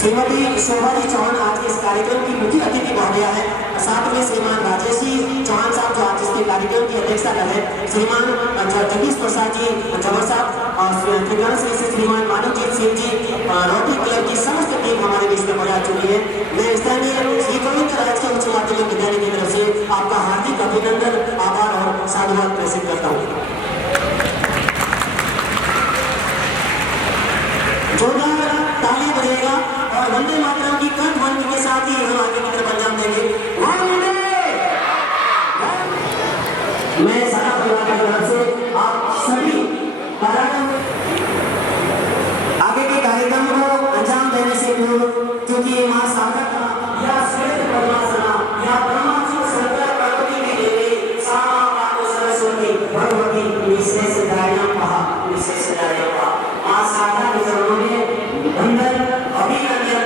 श्रीमती शोभा जी चौहान आज के इस कार्यक्रम की मुख्य अतिथि महोदया है। साथ में श्रीमान राजेश जी चौहान साहब जो आज इसके कार्यक्रम की अध्यक्षता कर रहे हैं, श्रीमान जगदीश प्रसाद जी जवर साहब और श्रीमान मानवजीत सिंह जी रोटरी क्लब की समस्त टीम हमारे बीच में मौजूद चुकी है। मैं स्थानीय श्री गोविंद राजकीय उच्च माध्यमिक विद्यालय की तरफ से आपका हार्दिक अभिनंदन, आभार और साधुवाद प्रेषित करता हूँ। जोरदार ताली बजेगा और वंदे मातरम की कंठध्वनि के साथ ही हम आगे की तरफ अंजाम देंगे। मैं सारा परिवार की तरफ से आप सभी आगे के कार्यक्रम को अंजाम देने से पूर्व, क्योंकि मां साधक या श्रेष्ठ परमात्मा या परमात्मा शंकर पार्वती की देवी सामा पार्वती सरस्वती भगवती विशेष दायम कहा विशेष दायम कहा मां साधक के चरणों में वंदन अभिनंदन।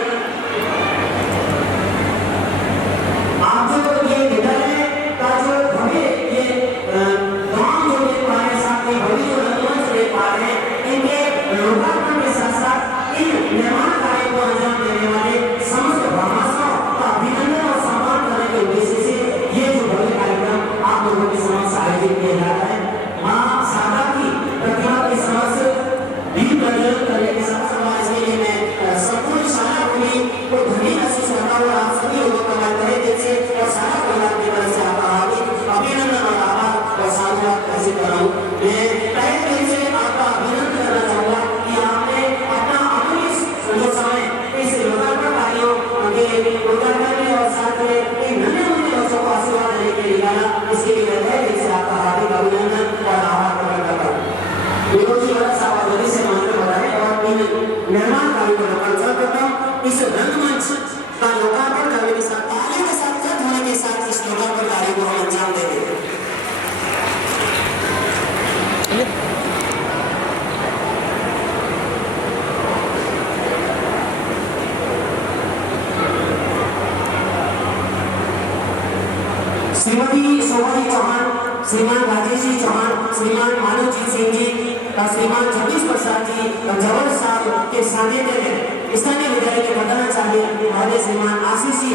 आप जो ये विद्यालय का जो भव्य ये काम जो देख पा रहे हैं, साथ में भव्य जो रंगमंच देख पा रहे हैं, इनके लोकार्पण के साथ साथ इन निर्माण कार्य को अंजाम देने वाले समस्त ब्रह्मास्त्रों का अभिनंदन और सम्मान करने के उद्देश्य से ये जो भव्य कार्यक्रम आप लोगों के समक्ष आयोजित किया जा रहा है। मां साधा की प्रतिमा के समक्ष दीप प्रज्वलित करने के साथ समाज के लिए मैं संपूर्ण शाला भूमि को धन्यवाद आशीष करता हूँ। आप सभी लोगों का मैं तहे दिल से और सारा परिवार की तरफ से आपका हार्दिक अभिनंदन और आभार और साधुवाद प्रेषित कर रहा हूँ। मैं तहे दिल से आपका अभिनंदन करना चाहूँगा कि आपने अपना अमूल्य जो समय इस लोकार्पण कार्यों के लोकार्पण में और साथ में इन नन्हे मुन्ने बच्चों को आशीर्वाद देने के लिए निकाला, इसके लिए मैं तहे दिल से आपका हार्दिक अभिनंदन और आभार प्रकट करता हूँ। सावधानी से मंत्र बनाए और इन निर्माण कार्य को लोकार्पण करता हूँ। इस रंगमंच का लोकार्पण करने के साथ तालियों के साथ कंठ होने के साथ इस लोकार्पण कार्य को हम अंजाम देंगे। श्रीमती शोभा जी चौहान, श्रीमान राजेश जी चौहान, श्रीमान मानवजीत सिंह जी, श्रीमान जगदीश प्रसाद जी जवर साहब के सानिध्य में स्थानीय विद्यालय के प्रधानाचार्य महोदय श्रीमान आशीष जी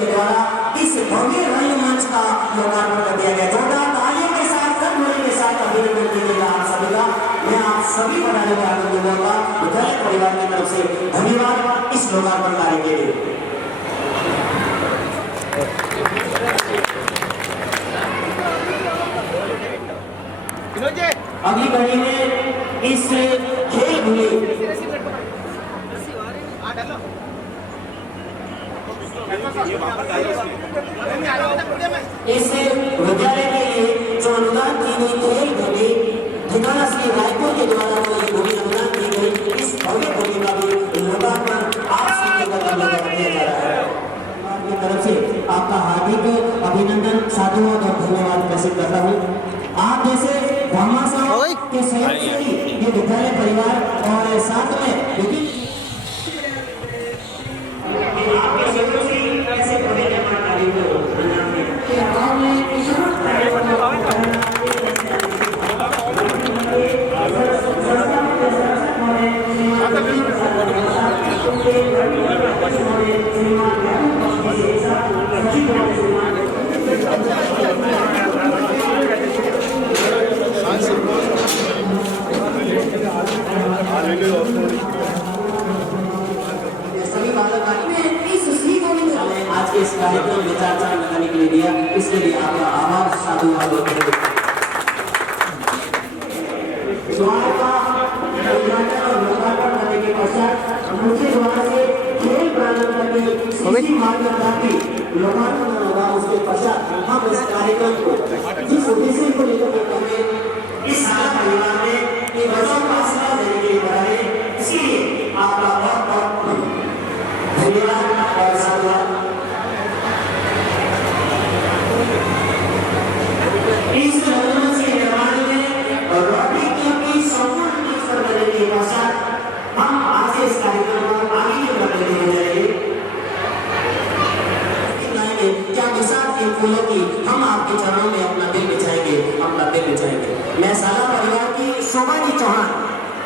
के द्वारा इस भव्य रंगमंच का लोकार्पण कर दिया गया। जोरदार तालियों के साथ कंठध्वनि के साथ अभिनंदन कीजिएगा आप सभी का। मैं आप सभी बधाई का आनंद लूंगा विद्यालय परिवार की तरफ से धन्यवाद इस लोकार्पण कार्य के लिए। अगली कड़ी में इस खेल भूमि इस विद्यालय के लिए जो अनुदान की गई खेल भूमि ठिकाना श्री रायपुर के द्वारा जो ये भूमि अनुदान की गई, इस भव्य भूमि का भी लोकार्पण आप सभी का किया जा रहा है। की तरफ से आपका हार्दिक अभिनंदन, साधुवाद और धन्यवाद प्रेषित करता हूँ। आप जैसे ब्रह्मास्त्रों के सहयोग से ही ये विद्यालय परिवार और साथ में विभिन्न आपके सहयोग से ही ऐसे बड़े निर्माण कार्यों को अंजाम आज के इस कार्यक्रम में चर्चा लगाने के लिए दिया, इसके लिए आपका आभार साधुवाद करेंगे। लोकार्पण करने के पश्चात मुख्य द्वार से खेल प्रारंभ करके सीसी मार्ग की लोकार्पण होगा। उसके पश्चात हम इस कार्यक्रम को जिस उद्देश्य को लेकर के हमें इस सारा परिवार में बच्चों को आशीर्वाद देने के लिए बना है, इसीलिए आपका बहुत बहुत धन्यवाद और साधुवाद। इस रंगमंच के निर्माण में रोटरी क्लब की संपूर्ण टीम पर करने के पश्चात हम आज के इस कार्यक्रम को आगे की तरफ लेके जाएंगे। क्या मिसाल इन फूलों की हम आपके चरणों में अपना दिल बिछाएंगे, अपना दिल बिछाएंगे। मैं सारा परिवार की शोभा जी चौहान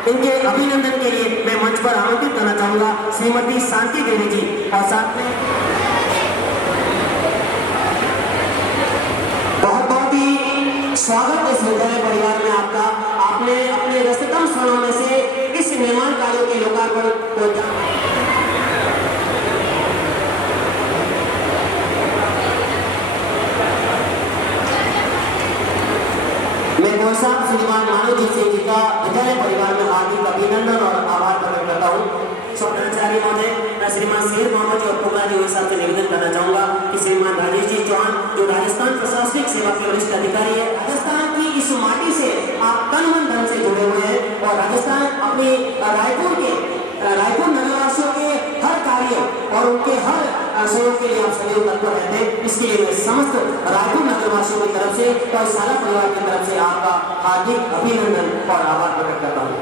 इनके अभिनंदन के लिए मैं मंच पर आमंत्रित करना चाहूँगा। चाहूंगा श्रीमती शांति देवी जी और साथ में बहुत बहुत ही स्वागत इस विद्यालय परिवार में आपका। आपने अपने व्यस्ततम क्षणों में से इस निर्माण कार्यों के लोकार्पण को मैं साहब श्रीमान मानवजीत सिंह जी का विद्यालय परिवार में हार्दिक अभिनंदन और आभार प्रकट करता हूँ। स्वतंत्राचार्य महोदय, मैं श्रीमान शेर मोहम्मद जी और कुमार जी साहब से निवेदन करना चाहूंगा कि श्रीमान राजेश जी चौहान जो राजस्थान प्रशासनिक सेवा के वरिष्ठ अधिकारी है, राजस्थान की इस माटी से आप तन मन धन से जुड़े हुए हैं और राजस्थान अपने रायपुर नगरवासियों के हर कार्य और उनके हर सहयोग के लिए आप सदैव तत्पर रहते हैं। इसके लिए मैं समस्त रायपुर नगरवासियों की तरफ से और सारा परिवार की तरफ से आपका हार्दिक अभिनंदन और आभार प्रकट करता हूँ।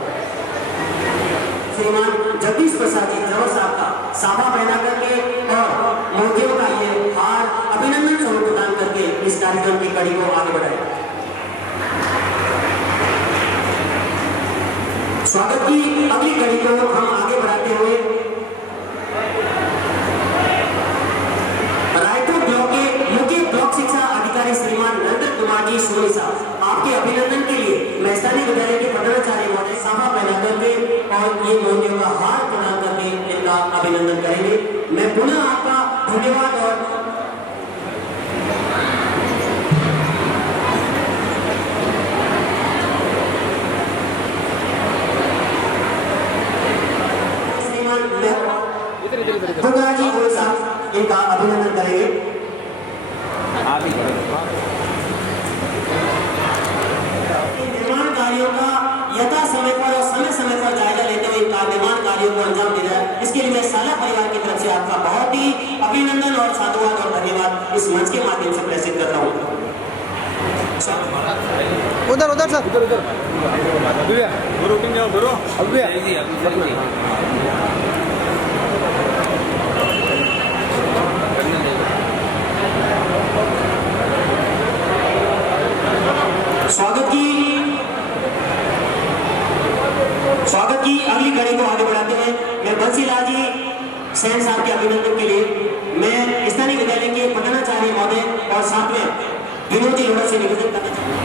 श्रीमान जगदीश प्रसाद जी जवर साहब का साफा पहना करके और मोतियों का ये हार अभिनंदन स्वरूप प्रदान करके इस कार्यक्रम की कड़ी को आगे बढ़ाए। स्वागत की अगली कड़ी को हम आगे बढ़ाते हुए रायपुर ब्लॉक के मुख्य ब्लॉक शिक्षा अधिकारी श्रीमान नरेंद्र कुमार जी सोनी साहब, आपके अभिनंदन के लिए मैं स्थानीय विद्यालय के प्रधानाचार्य महोदय साफा पहना करके और ये मोतियों का हार प्रदान करके इनका अभिनंदन करेंगे। मैं पुनः आपका धन्यवाद और जी वो साहब इनका अभिनंदन करेंगे। निर्माण कार्यों का यथा समय पर और समय पर जायजा लेते हुए इनका निर्माण कार्यों को अंजाम दे रहा है, इसके लिए मैं साला परिवार की तरफ से आपका बहुत ही अभिनंदन और साधुवाद और धन्यवाद इस मंच के माध्यम से प्रेषित करता हूँ। उधर उधर सर स्वागत की अगली कड़ी को आगे बढ़ाते हुए मैं बंसीलाल जी सैन साहब के अभिनंदन के लिए मैं स्थानीय विद्यालय के प्रधानाचार्य महोदय और साथ में विनोद जी लोढ़ा से निवेदन करना चाहूँगा।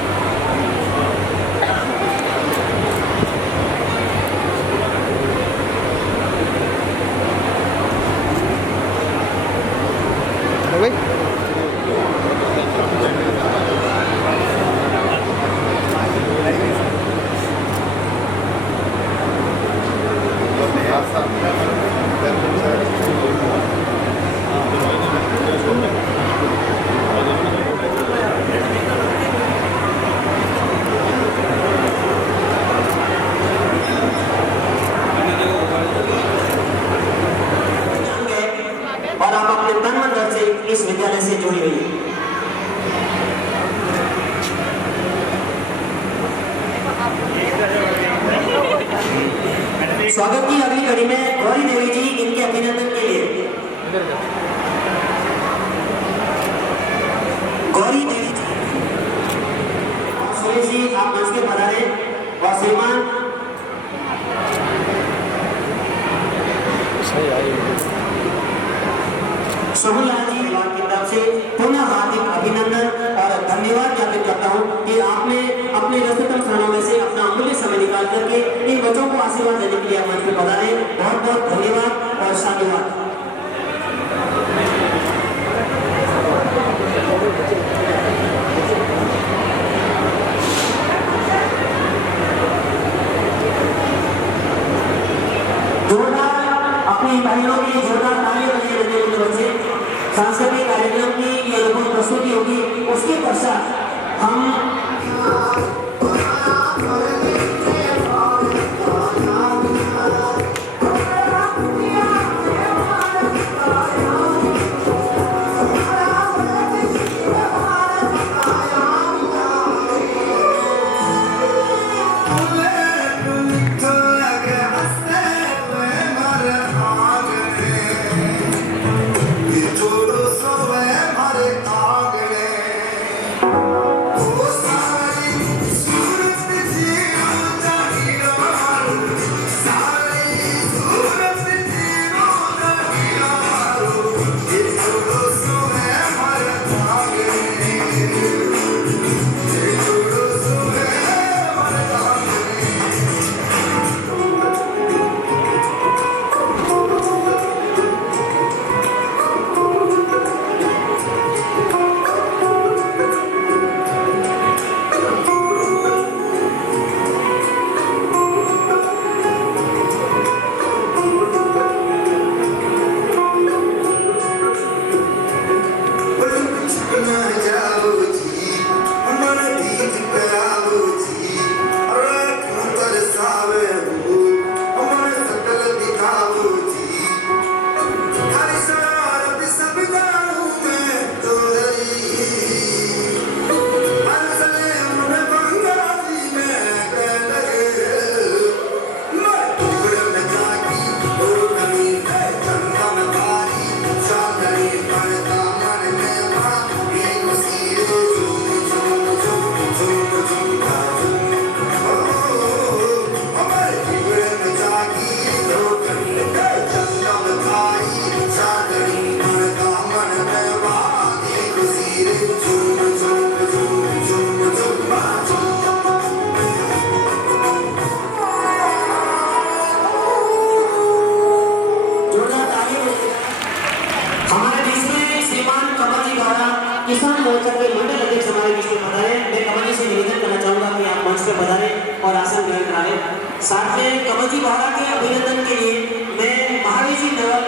और आप अपने तन मन धन से इस विद्यालय से जुड़ी हुई हैं। स्वागत की अगली कड़ी में गौरी देवी जी इनके अभिनंदन के लिए गौरी देवी जी सुरेश जी आप मंच के पधारे और श्रीमान सोहनलाल जी की तरफ से पुनः हार्दिक अभिनंदन और धन्यवाद ज्ञापित करता हूं कि आपने अपने व्यस्ततम क्षणों में से अपना अमूल्य समय निकाल करके इन बच्चों को आशीर्वाद देने के लिए मंच पर पधारे। बहुत बहुत धन्यवाद और साधुवाद। अपनी भाइयों की जोरदार तालियां बजाइए बच्चे। सांस्कृतिक कार्यक्रम की ये अनुकूल प्रस्तुति होगी, उसके पश्चात हम Todos sobre Mare Agre, किसान मोर्चा के मंडल अध्यक्ष हमारे बीच में पधारे। मैं कमल जी से निवेदन करना चाहूंगा कि आप मंच पर पधारें और आसन ग्रहण कराएं। साथ में कमल जी बाड़ा के अभिनंदन के लिए मैं महावीर जी नगर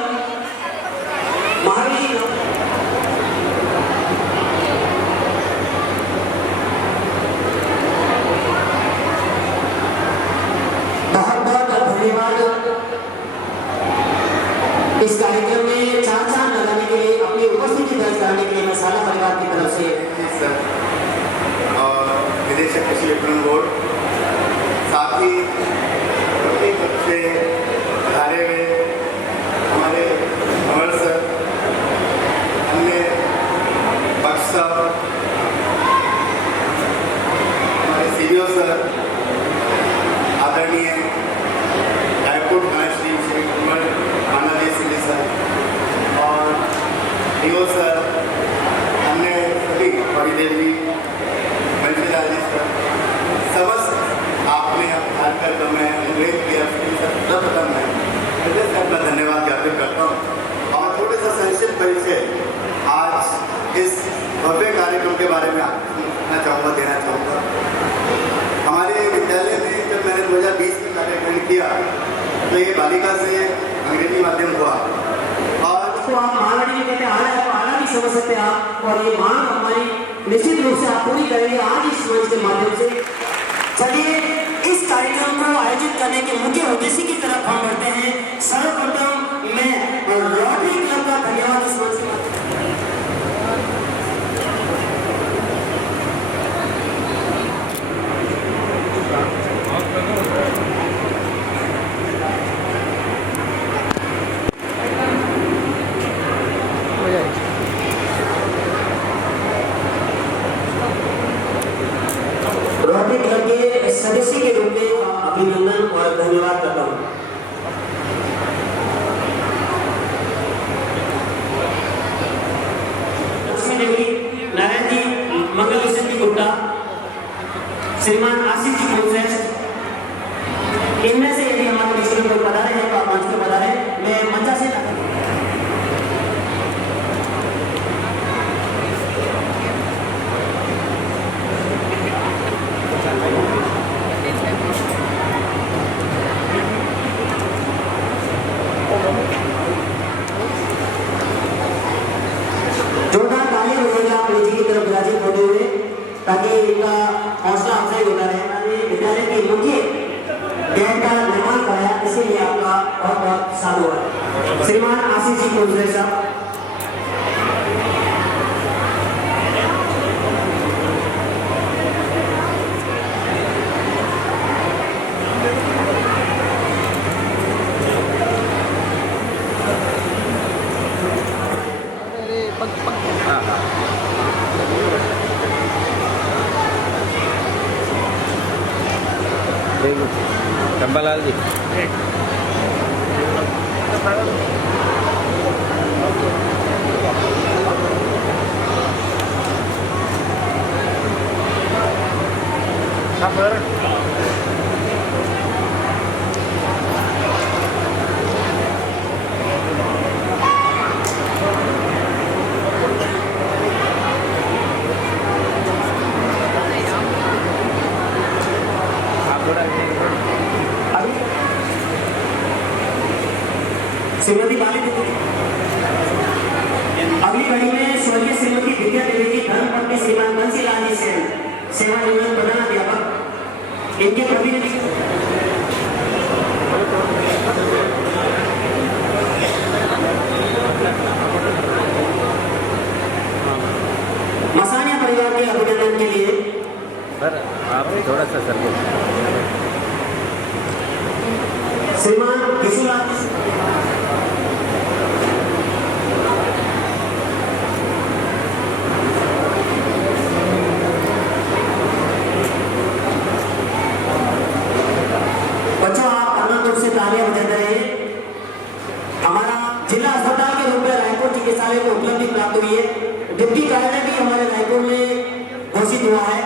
इस कार्यक्रम में चार लगाने के लिए अपनी उपस्थिति दर्ज कराने के लिए मैं साला परिवार की तरफ से और निदेशक कृषि विपणन बोर्ड, साथ ही से पधारे हुए हमारे अमर सर, अन्य बख्श साहब, हमारे सीबीओ सर, आदरणीय रायपुर श्री श्री कुमार मानवीय सिंह सर और डीओ सर, अन्य सभी परिदेव जी, मंत्रीलाल जी सर, समस्त आपने कार्यक्रम का मैं अनुरोध किया। सर्वप्रथम मैं हृदय से अपना धन्यवाद ज्ञापित करता हूँ और थोड़े सा संक्षिप्त परिचय आज इस भव्य कार्यक्रम के बारे में देना चाहूँगा। हमारे विद्यालय में जब मैंने 2020 में कार्यक्रम किया तो ये बालिका से अंग्रेजी माध्यम हुआ और इसको आप महारानी जी कहते हैं, आला भी समझ सकते हैं आप, और ये मांग हमारी निश्चित रूप से आप पूरी करेंगे आज इस मंच के माध्यम से। चलिए इस कार्यक्रम को आयोजित करने के मुख्य उद्देश्य की तरफ हम बढ़ते हैं। सर्वप्रथम मैं रोटरी क्लब का धन्यवाद इस मंच के रोटरी क्लब के सदस्य के रूप में अभिनंदन और धन्यवाद करता हूँ। लक्ष्मी देवी, नारायण जी, मंगल जी गुप्ता, श्रीमान आशीष जी श्रेष्ठ, इनमें से यदि हमारे विषय में पधारे हैं तो आप मंच पर पधारे। मैं मंचा से जोरदार तालियां बजाएंगे आप जी की तरफ विराजित होते हुए, ताकि इनका हौसला अफजाई होता रहे। मैंने विद्यालय के मुख्य गेट का निर्माण कराया, इसीलिए आपका बहुत बहुत साधुवाद। श्रीमान आशीष जी कुलश्रेष्ठ साहब, चंपालाल जी श्रीमती बाली अगली कड़ी में स्वर्गीय श्रीमती विद्या देवी जी धर्मपत्नी श्रीमान बंसीलाल जी से सेवा निवृत्त प्रधान अध्यापक, इनके प्रतिनिधि मसानिया परिवार के अभिनंदन के लिए सर आप थोड़ा सा सर श्रीमान किशोरलाल हमारा जिला अस्पताल के रूप में रायपुर चिकित्सालय को उपलब्धि प्राप्त हुई है। डिप्टी कार्यालय भी हमारे रायपुर में घोषित हुआ है।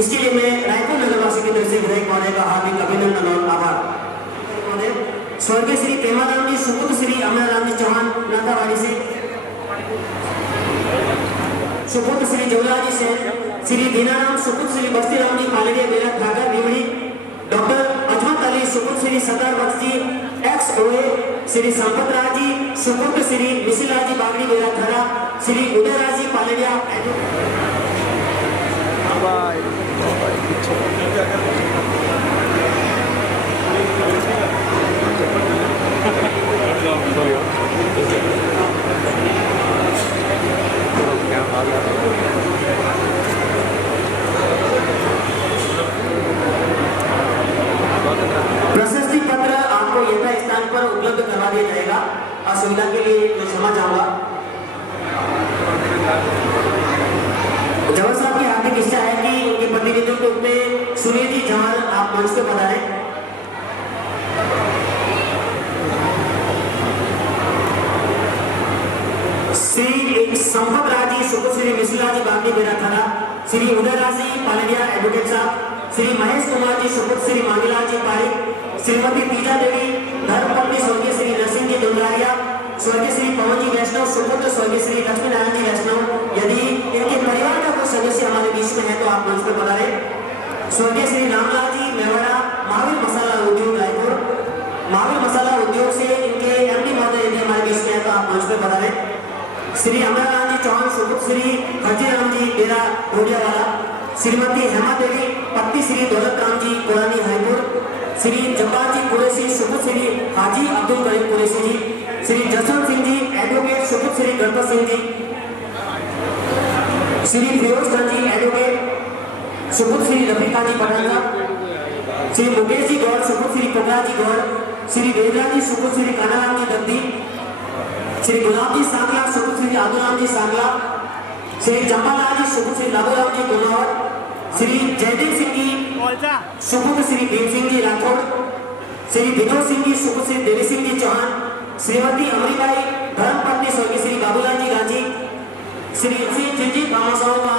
इसके लिए मैं रायपुर नगरवासी की तरफ से विधायक महोदय का हार्दिक अभिनंदन और आभार। स्वर्गीय श्री प्रेमानंद जी, सुपुत्र श्री अमरराम जी चौहान नाथावाड़ी से सुपुत्र श्री जवलाजी सेन, श्री दीनाराम सुपुत्र श्री बस्तीराम जी पालड़िया बेला ठाकर देवड़ी, डॉक्टर अजमत अली सुपुत्र श्री सदर बख्श जी XOA, श्री संपत राज जी सुपुत्र श्री मिसिला जी बागड़ी बेला धरा, श्री उदयराज जी पालड़िया प्रशस्ति पत्र आपको यथा स्थान पर उपलब्ध करवा दिया जाएगा। असुविधा के लिए मैं क्षमा चाहूंगा। जवाहर साहब की हार्दिक इच्छा है कि उनके प्रतिनिधियों के रूप में सुनीति जवाहर आप मंच पे पधारें। श्री संपत राज जी सुपुत्र श्री मिसिला जी बागड़ी बेरा थाना, श्री उदयराज जी पालड़िया एडवोकेट साहब, श्री महेश कुमार जी सुपुत्र श्री मांगीलाल जी पारिक, श्रीमती तीजा देवी धर्मपत्नी स्वर्गीय श्री नरसिंह जी दुंगारिया, स्वर्गीय श्री पवन जी वैष्णव सुपुत्र स्वर्गीय श्री लक्ष्मी नारायण जी वैष्णव। यदि इनके परिवार का कोई सदस्य हमारे बीच में है तो आप मंच पर पधारें। स्वर्गीय श्री रामलाल जी मेवाड़ा महावीर मसाला उद्योग रायपुर, महावीर मसाला उद्योग से इनके MD महोदय यदि हमारे बीच में है तो आप मंच पर पधारें। श्री अमरलाल जी चौहान सुपुत्र श्री हरजीराम जी डेरा रोडियावाला, श्रीमती हेमा देवी पत्नी श्री दौलत राम जी कोरानी हाईपुर, श्री जब्बार जी कुरैशी सुपुत्र श्री हाजी अब्दुल करीम कुरैशी जी, श्री जसवंत सिंह जी एडवोकेट सुपुत्र श्री गणपत सिंह जी, श्री फिरोज खान जी एडवोकेट सुपुत्र श्री रफीका जी पठान साहब, श्री मुकेश जी गौड़ सुपुत्र श्री प्रकाश जी गौड़, श्री वेदरा जी सुपुत्र श्री कानाराम जी दत्ती, श्री गुलाब जी सांगला सुपुत्र श्री आदुराम जी सांगला, श्री चंपालाल जी सुपुत्र श्री लाभूराम जी गुनावर, श्री जयदेव सिंह जी सुपुत्र श्री भीम सिंह जी राठौड़, श्री विनोद सिंह जी सुपुत्र श्री देवी सिंह जी चौहान, श्रीमती अमरीबाई धर्मपत्नी स्वर्गीय श्री बाबूलाल जी गांधी, श्री जिन भामाशाहों का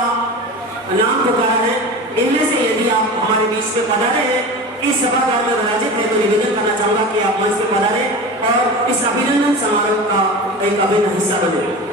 नाम पुकारा है, इनमें से यदि आप हमारे बीच में पधारे हैं, इस सभागार में विराजित है तो निवेदन करना चाहूंगा कि आप मंच पे पधारे और इस अभिनंदन समारोह का एक अभिन्न हिस्सा बने।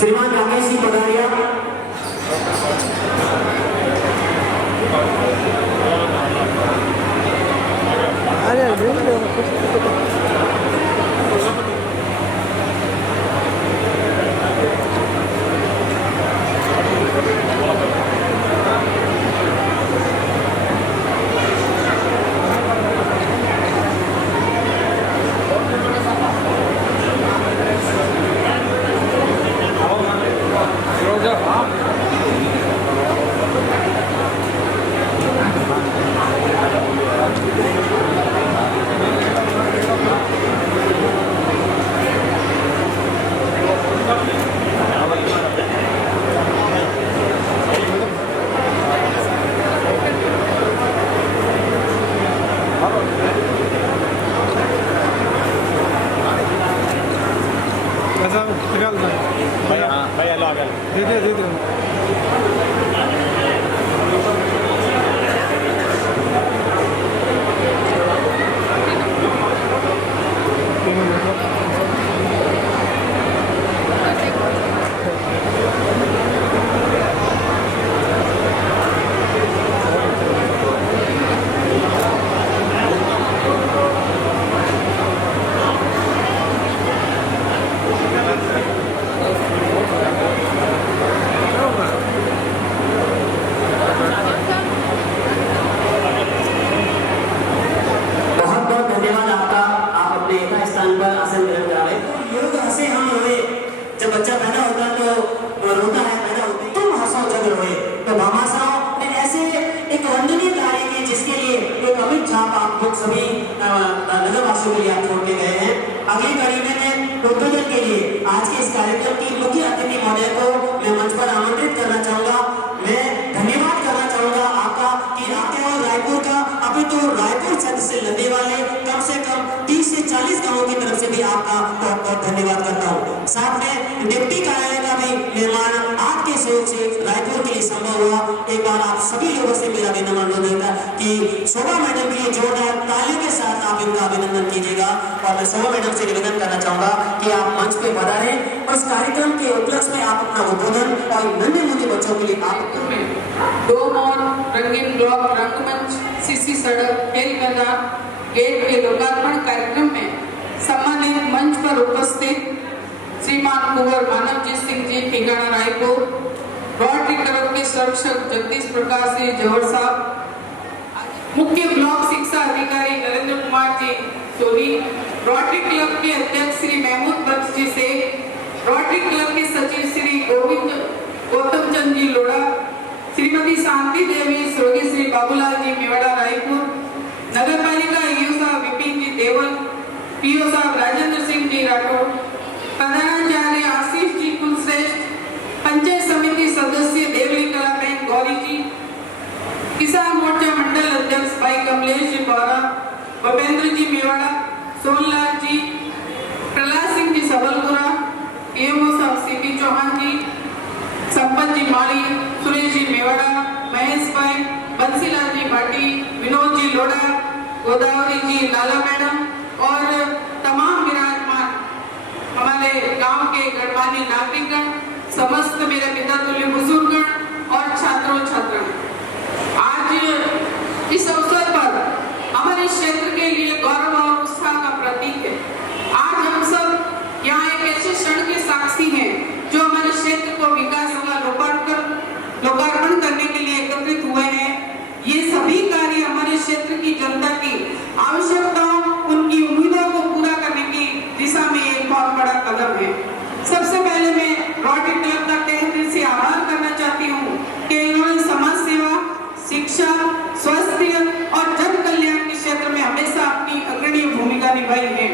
श्रीमान राकेश जी पधारिया, सभी नगरवासियों के लिए आप छोड़ के गए हैं। अगली कड़ी में उद्बोधन के लिए आज के इस कार्यक्रम की मुख्य अतिथि महोदय को मैं मंच पर आमंत्रित करना चाहूंगा। मैं धन्यवाद करना चाहूंगा आपका कि आते नहीं हुआ। एक बार आप सभी लोगों से मेरा विनम्र अनुरोध है कि शोभा मैडम के लिए जोरदार तालियों के साथ आप इनका अभिनंदन कीजिएगा। और मैं शोभा मैडम से निवेदन करना चाहूंगा कि आप मंच पे पधारें और इस कार्यक्रम के उपलक्ष्य में आप अपना उद्बोधन और नन्हे मुन्ने बच्चों के लिए आप डोम और रंगीन ब्लॉक रंगमंच सीसी सड़क खेल मैदान गेट के लोकार्पण कार्यक्रम में सम्मानित मंच पर उपस्थित श्रीमान कुंवर मानवजीत सिंह जी ठिकाना रायपुर, रोटरी क्लब के संरक्षक जगदीश प्रकाश जी जौहर साहब, मुख्य ब्लॉक शिक्षा अधिकारी नरेंद्र कुमार जी सोनी, रोटरी क्लब के अध्यक्ष श्री महमूद बख्श जी से, रोटरी क्लब के सचिव श्री गौतम चंद जी लोड़ा, श्रीमती शांति देवी स्वर्गीय श्री बाबूलाल जी मेवाड़ा रायपुर, नगर पालिका ईओ साहब विपिन जी देवल, पीओ साहब राजेंद्र सिंह जी राठौर, प्रधानाचार्य आशीष जी कुलश्रेष्ठ, पंचायत समिति सदस्य देवली कलाबेन गौरी जी, किसान मोर्चा मंडल अध्यक्ष भाई कमलेश जी बौरा, भूपेंद्र जी मेवाड़ा, सोनलाल जी, प्रहलाद सिंह जी सबलपुरा, एएमओ साहब सीपी चौहान जी, संपत जी माली, सुरेश जी मेवाड़ा, महेश भाई, बंसीलाल जी भाटी, विनोद जी लोढ़ा, गोदावरी जी लाला मैडम और तमाम विराजमान हमारे गांव के गणमान्य नागरिकगण, समस्त मेरे पिता तुल्य बुजुर्गगण और छात्रों छात्राएं, आज इस अवसर पर हमारे क्षेत्र के लिए गौरव और उत्साह का प्रतीक है। आज हम सब यहाँ एक ऐसे क्षण के साक्षी हैं जो हमारे क्षेत्र को विकास का लोकार्पण करने के लिए एकत्रित हुए हैं। ये सभी कार्य हमारे क्षेत्र की जनता की आवश्यकताओं, उनकी उम्मीदों को पूरा करने की दिशा में एक बहुत बड़ा कदम है। सबसे पहले मैं रोटरी क्लब का तहे दिल से आभार करना चाहती हूँ कि इन्होंने समाज सेवा, शिक्षा, स्वास्थ्य और जन कल्याण के क्षेत्र में हमेशा अपनी अग्रणी भूमिका निभाई है।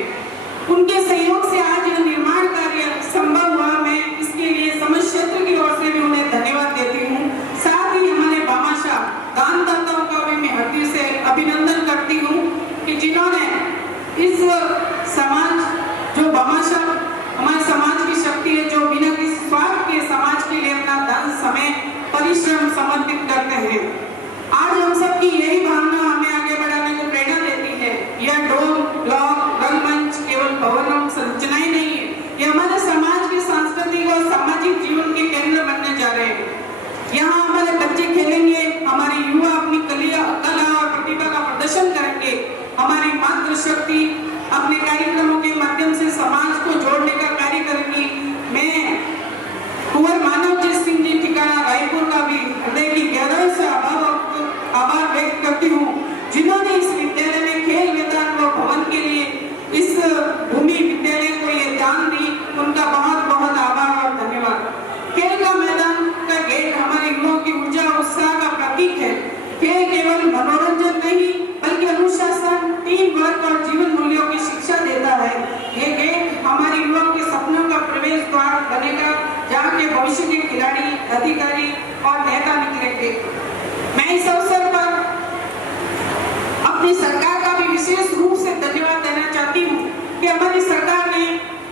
उनके सहयोग से आज यह निर्माण कार्य संभव हुआ। मैं इसके लिए समस्त क्षेत्र की ओर से भी उन्हें धन्यवाद देती हूँ। साथ ही हमारे भामाशाह दानदाताओं का भी मैं हृदय से अभिनंदन करती हूँ कि जिन्होंने इस समाज, जो भामाशाह हमारे समाज की शक्ति है, जो बिना किसी स्वार्थ के समाज के लिए अपना धन, समय, परिश्रम समर्पित करते हैं। आज हम सबकी यही भावना हमें आगे बढ़ाने को प्रेरणा देती है। यह डोम, ब्लॉक, रंगमंच केवल भवनों संरचनाएं नहीं है, ये हमारे समाज के सांस्कृतिक और सामाजिक जीवन के केंद्र बनने जा रहे हैं। यहाँ हमारे बच्चे खेलेंगे, हमारे युवा अपनी कला और प्रतिभा का प्रदर्शन करेंगे, हमारी मातृशक्ति अपने कार्यक्रमों के माध्यम से समाज को जोड़ने का कार्य करेंगी। मैं कुंवर मानवजीत सिंह जी ठिकाना रायपुर का भी हृदय की गहराई से आभार व्यक्त करती हूँ, जिन्होंने इस विद्यालय में खेल मैदान व भवन के लिए इस भूमि विद्यालय को ये दान दी। उनका बहुत बहुत आभार और धन्यवाद। खेल का मैदान का गेट हमारे युवाओं की ऊर्जा और उत्साह का प्रतीक है। खेल केवल मनोरंजन नहीं बल्कि अनुशासन, टीम वर्क और जीवन मूल्यों की शिक्षा देता है। ये गेट हमारे युवाओं के सपनों का प्रवेश द्वार बनेगा, जहाँ के भविष्य के खिलाड़ी, अधिकारी और नेता निकलेंगे। मैं इस अवसर पर अपनी सरकार का भी विशेष रूप से धन्यवाद देना चाहती हूँ कि हमारी सरकार ने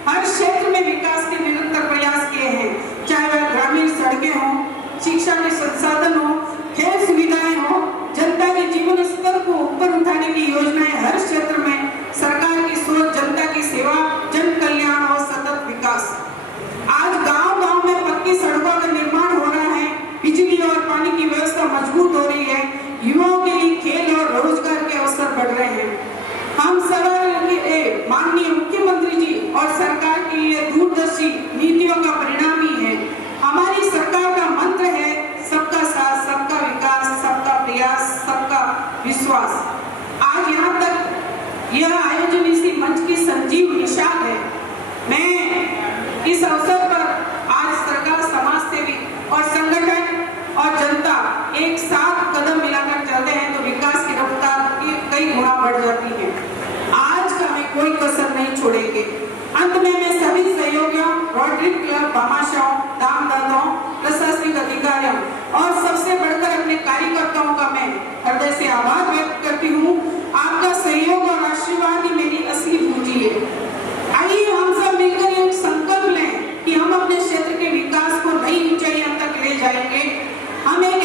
हर क्षेत्र में विकास के निरंतर प्रयास किए हैं, चाहे वह ग्रामीण सड़कें हों, शिक्षा के संसाधन हो, खेल सुविधाएं हो, जनता के जीवन स्तर को ऊपर उठाने की योजनाएं। हर क्षेत्र में सरकार की सोच जनता की सेवा, जन कल्याण और सतत विकास। आज गांव-गांव में पक्की सड़कों का निर्माण हो रहा है, बिजली और पानी की व्यवस्था मजबूत हो रही है, युवाओं के लिए खेल और रोजगार के अवसर बढ़ रहे हैं। हम सब माननीय मुख्यमंत्री जी और सरकार की ये दूरदर्शी नीतियों का परिणाम ही है। हमारी सरकार का मंत्र है सबका साथ, सबका विकास, सबका प्रयास, सबका विश्वास। आज यहाँ तक यह आयोजन इसी मंच की संजीव मिसाल है। मैं इस अवसर पर आज सरकार, समाज सेवी और संगठन और जनता एक साथ कदम मिलाकर चलते हैं तो विकास की रफ्तार कई गुना बढ़ जाती है। आज का हमें कोई कसर नहीं छोड़ेंगे। अंत में मैं सभी सहयोगियों, रोटरी क्लब, भामाशाहों, दानदाताओं, प्रशासनिक अधिकारियों और सबसे बढ़कर अपने कार्यकर्ताओं का मैं हृदय से आभार व्यक्त करती हूँ। आपका सहयोग और आशीर्वाद ही मेरी असली पूंजी है। आइए हम सब मिलकर एक संकल्प लें कि हम अपने क्षेत्र के विकास को नई ऊंचाइयों तक ले जाएंगे। हम एक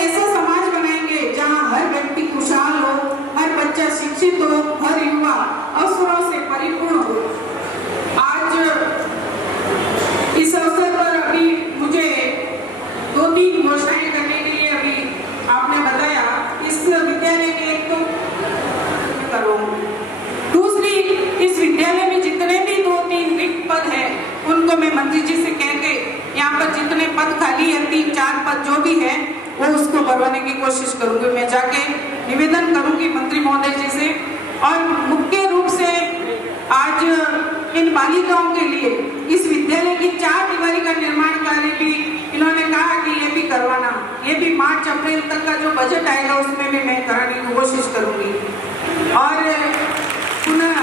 पद खाली है, 3-4 पद जो भी है वो उसको भरवाने की कोशिश करूंगी। मैं जाके निवेदन करूंगी मंत्री महोदय जी से। और मुख्य रूप से आज इन बालिकाओं के लिए इस विद्यालय की 4 दीवारी का निर्माण कार्य भी इन्होंने कहा कि ये भी करवाना, ये भी मार्च अप्रैल तक का जो बजट आएगा उसमें भी मैं कराने की कोशिश करूंगी। और पुनः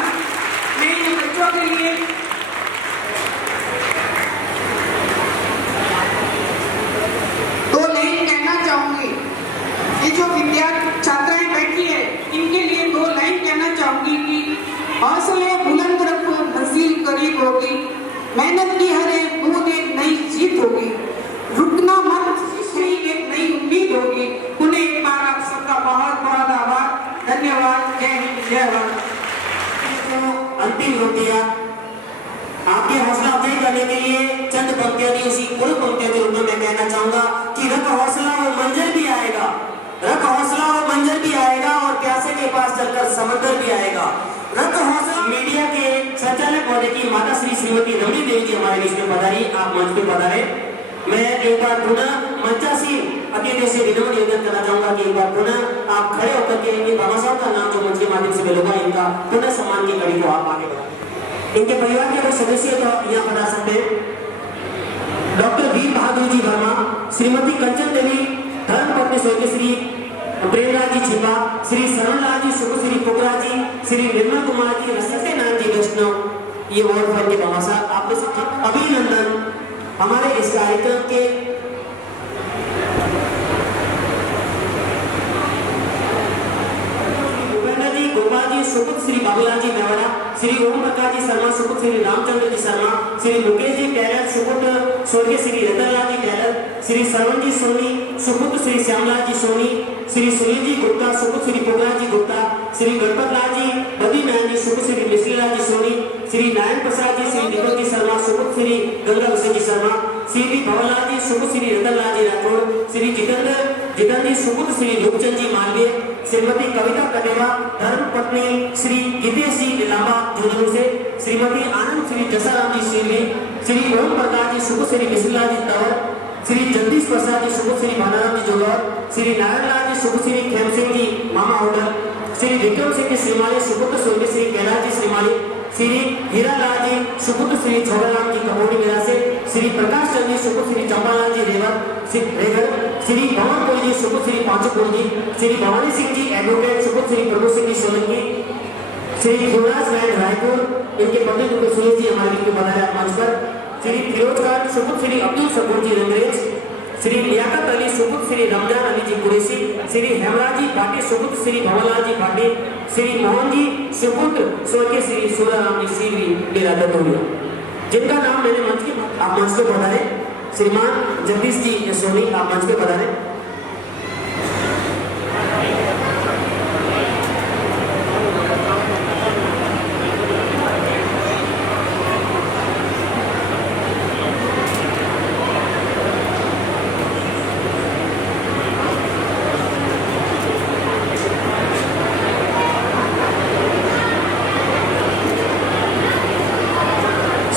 मैं इन बच्चों के लिए दो लाइन कहना चाहूंगी। ये जो विद्यार्थी छात्राएं बैठी है इनके लिए 2 लाइन कहना चाहूंगी कि हौसले बुलंद रखो, मंजिल करीब होगी, मेहनत की हर एक बूंद एक नई जीत होगी, रुकना मत, यही एक नई उम्मीद होगी। उन्हें एक बार आप सबका बहुत बहुत आभार, धन्यवाद। जय हिंद, जय भारत। अंतिम रोटियां आपके हौसला अफजाई करने के लिए चंद पंक्तियां दी, उसी पूर्व पंक्तियों के रूप में मैं कहना चाहूंगा कि रख हौसला वो मंजर भी आएगा, रख हौसला वो मंजर भी आएगा और प्यासे के पास चलकर समंदर भी आएगा। रख हौसला। मीडिया के संचालक महोदय की माता श्रीमती रमणी देवी जी हमारे बीच में पधारी, आप मंच पे पधारे। मैं एक बार पुनः मंचासीन अतिथि से विनम्र निवेदन करना चाहूंगा कि एक बार पुनः आप खड़े होकर के इन भामाशाहों का नाम जो मंच के माध्यम से मिलेगा इनका पुनः सम्मान की कड़ी को आप आगे बढ़ाएं। इनके परिवार के कुछ सदस्य तो यहाँ बता सकते हैं। डॉक्टर वीर बहादुर जी वर्मा, श्रीमती कंचन देवी, धर्मपत्नी स्वर्गीय श्री प्रेमराज जी छिपा, श्री शरणलाल जी सुखू, श्री पुकरा जी, श्री निर्मल कुमार जी, सत्यनारायण जी वैष्णव, ये वार्ड फंड के भामाशाह, आपको अभिनंदन। हमारे इस कार्यक्रम के भूपेंद्र जी, गोपाल जी सुकुत, श्री बाबूलाल जी मेवाड़ा, श्री ओम प्रकाश जी शर्मा सुकुत, श्री रामचंद्र जी शर्मा, श्री मुकेश जी कैलर सुकुत, स्वर्गीय श्री रतनलाल जी कैलर, श्री श्रवण जी सोनी सुकुत, श्री श्यामलाल जी सोनी, श्री सुनील जी गुप्ता सुकुत, श्री पुगला जी गुप्ता, श्री गणपत लाल जी बदी नारायण जी सुकुत, श्री मिश्रीलाल जी सोनी, श्री नारायण प्रसाद जी, श्री दीपक जी शर्मा सुकुत, श्री गंगा भूषण जी शर्मा, श्री भवनलाल जी सुकुत, श्री रतनलाल जी राठौड़, श्री जितेंद्र जी सुकुत, श्री रूपचंद जी मालवीय, श्रीमती कविता कटेवा, धर्मपत्नी श्री गितेश जी इलामा झुंझुनू से, श्रीमती आनंद श्री जसाराम जी सिरवी, श्री ओम प्रकाश जी सुकुत, श्री मिश्रीलाल जी तंवर, श्री जगदीश प्रसाद जी सुकुत, श्री भानाराम जी जोगौर, श्री नारायणलाल जी सुकुत, श्री खेम सिंह जी मामा होटल, श्री विक्रम सिंह जी श्रीमाली सुकुत, स्वर्गीय श्री कैलाश जी श्रीमाली, श्री हीरालाल जी सुकुत, श्री छोड़ाराम जी कपोड़ी मेरा से, श्री प्रकाश चंद्र जी सुकुत, श्री चंपालाल जी श्री भवन जी सुकुत, श्री पांचुपुर जी, श्री भवानी सिंह जी एडवोकेट सुकुत, श्री प्रभु सिंह जी सोलंकी, श्री युवराज नारायण रायपुर, इनके पत्नी डॉक्टर सुनील जी हमारे बीच में पधारे मंच पर, श्री फिरोज खान सुकुत, श्री अब्दुल शकूर जी रंगरेज, श्री लियाकत अली सुकुत, श्री रमजान अली जी कुरैशी, श्री हेमराज जी भाटी सुकुत, श्री भवनलाल जी भाटी, श्री मोहन जी सुकुत, स्वर्गीय श्री सूराराम जी सीवी डेरा दतौलिया, जिनका नाम मैंने मंच के आप मंच पे पधारे। श्रीमान जगदीश जी सोनी आप मंच पे पधारे।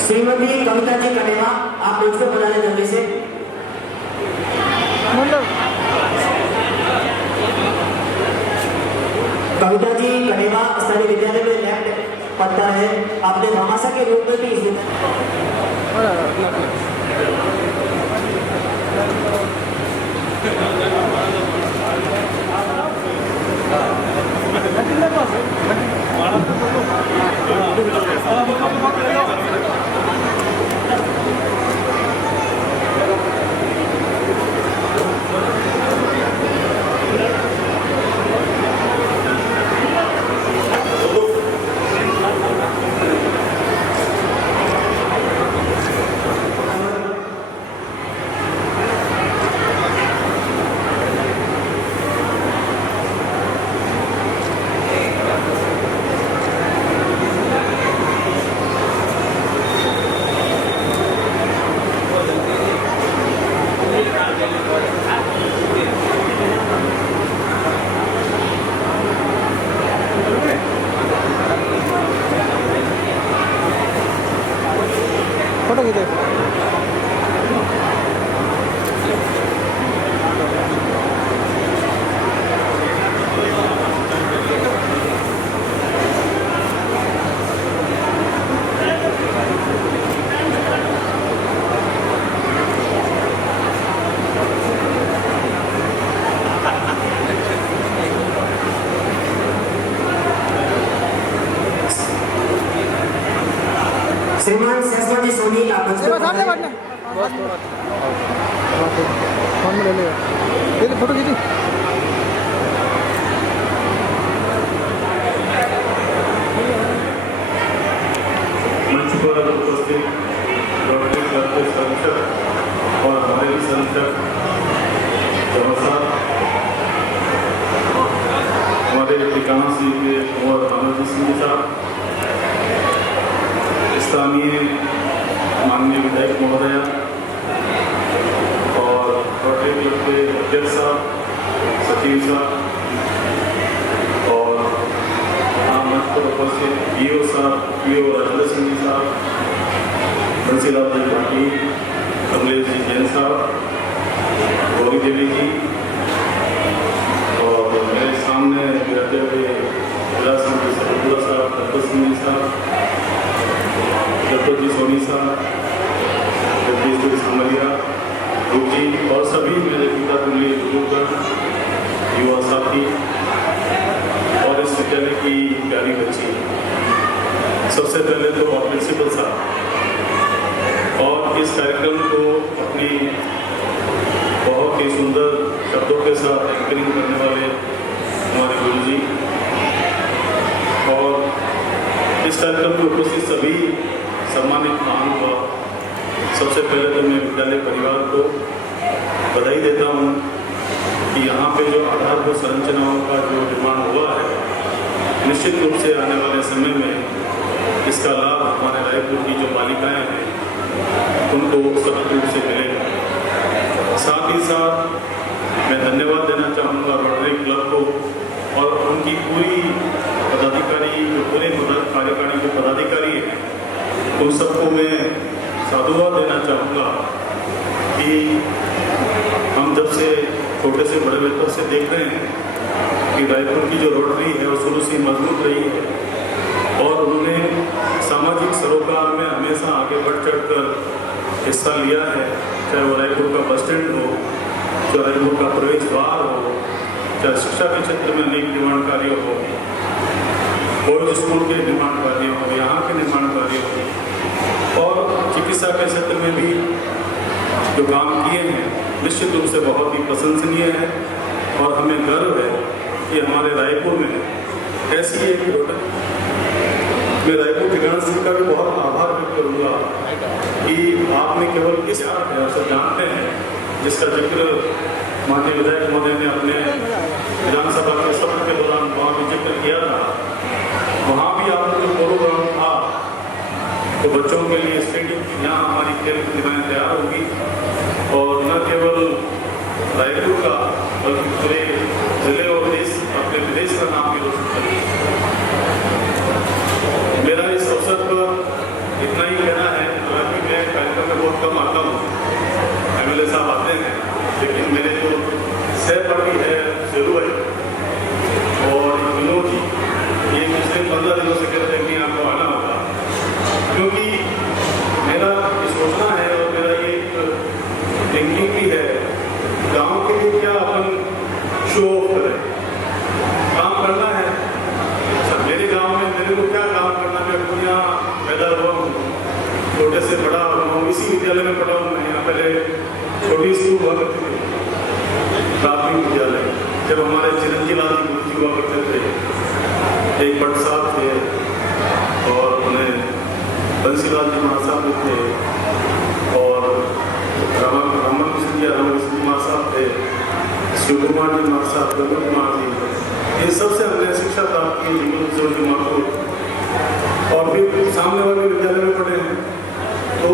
श्रीमती कविता जी कटेवा आप मंच पे पधारे जल्दी से। कविता जी कटेवा स्थानीय विद्यालय में लेफ्ट पढ़ता है, आपने भामाशाह के रूप में भी इस फोन में ले लेगा, ले ले फोटो खींची। मंच पर उपस्थित रोटरी क्लब के संरक्षक और हमारे संरक्षक हमारे अधिकांश जी के और आनंद सिंह साहब, स्थानीय माननीय विधायक महोदय और रोटरी क्लब के अध्यक्ष साहब, सचिव साहब और मंच पर उपस्थित पीओ साहब, पीओ राजेंद्र सिंह साहब, बंसीलाल जी भाटी, कमलेश जी जैन साहब, गौरी देवी जी और मेरे सामने रहते हुए जिला संघ सरपुरा साहब, दत्त सिंह जी साहब, दत्त जी सोनी साहब, जगदीश जी समरिया, रूप जी और सभी मेरे पिता तुल्य बुजुर्ग, युवा साथी और इस विद्यालय की प्यारी बच्ची। सबसे पहले तो प्रिंसिपल साहब और इस कार्यक्रम को अपनी बहुत ही सुंदर शब्दों के साथ एंकरिंग करने वाले हमारे गुरु जी और इस कार्यक्रम में उपस्थित सभी सम्मानित महानुभाव। सबसे पहले तो मैं विद्यालय परिवार को बधाई देता हूँ कि यहाँ पे जो आधारभूत संरचनाओं का जो निर्माण हुआ है, निश्चित रूप से आने वाले समय में इसका लाभ हमारे रायपुर की जो बालिकाएं हैं उनको सख्त रूप से मिलेगा। साथ ही साथ मैं धन्यवाद देना चाहूँगा रोटरी क्लब को और उनकी पूरी पदाधिकारी, जो पूरे कार्यकारिणी के पदाधिकारी हैं, उन सबको मैं साधुवाद देना चाहूँगा कि हम जब से छोटे से बड़े बेहतर से देख रहे हैं कि रायपुर की जो रोटरी है वो शुरू से मजबूत रही है और उन्होंने सामाजिक सरोकार में हमेशा आगे बढ़ चढ़ कर हिस्सा लिया है, चाहे वो रायपुर का बस स्टैंड हो, चाहे रायपुर का प्रवेश द्वार हो, चाहे शिक्षा के क्षेत्र में अनेक निर्माण कार्य हो, बॉयज स्कूल के निर्माण कार्य हो, यहाँ के निर्माण कार्य हो और चिकित्सा के क्षेत्र में भी जो काम किए हैं निश्चित रूप से बहुत ही प्रशंसनीय है और हमें गर्व है कि हमारे रायपुर में ऐसी एक मैं रायपुर ठिकाना सिंह का भी बहुत आभार व्यक्त करूँगा कि आपने केवल किस याद है सब जानते हैं जिसका जिक्र माननीय विधायक महोदय ने अपने विधानसभा के सत्र के दौरान वहाँ भी जिक्र किया था। वहाँ भी आपका जो पोलो ग्राउंड था तो बच्चों के लिए स्टेडियम, यहाँ हमारी खेल प्रतिभाएं तैयार होगी और न केवल रायपुर का बल्कि पूरे जिले और देश अपने विदेश का नाम भी रोशन करेगी। मेरा इस अवसर पर इतना ही कहना है, हालांकि मैं कार्यक्रम में बहुत कम आता हूँ, MLA साहब आते हैं, लेकिन मेरे जो सहपाठी है शेरू है और विनोद जी, ये पिछले 15 दिनों से कहते हैं कि आपको आना होगा, क्योंकि मेरा सोचना है और मेरा ये थिंकिंग भी है, गांव के लिए क्या अपन शो ऑफ करें, काम करना है। मेरे गांव में मेरे को क्या काम करना, मैं खुद यहाँ पैदा हुआ हूँ, छोटे से बड़ा हुआ हूँ, इसी विद्यालय में पढ़ा हूँ। मैं यहाँ पहले छोटी स्कूल हुआ करती थी, प्राथमिक विद्यालय, जब हमारे चिरंजीव लाल जी गुरु जी हुआ करते थे, एक भट्ट साहब थे और उन्हें बंसीलाल जी महाराज साहब थे और रामन कृष्ण कुमार साहब थे, शिव कुमार जी महाराज साहब, गगन कुमार जी, इन सबसे हमने शिक्षा प्राप्त की जीवन कुमार और फिर सामने वाले विद्यालय में पढ़े हैं तो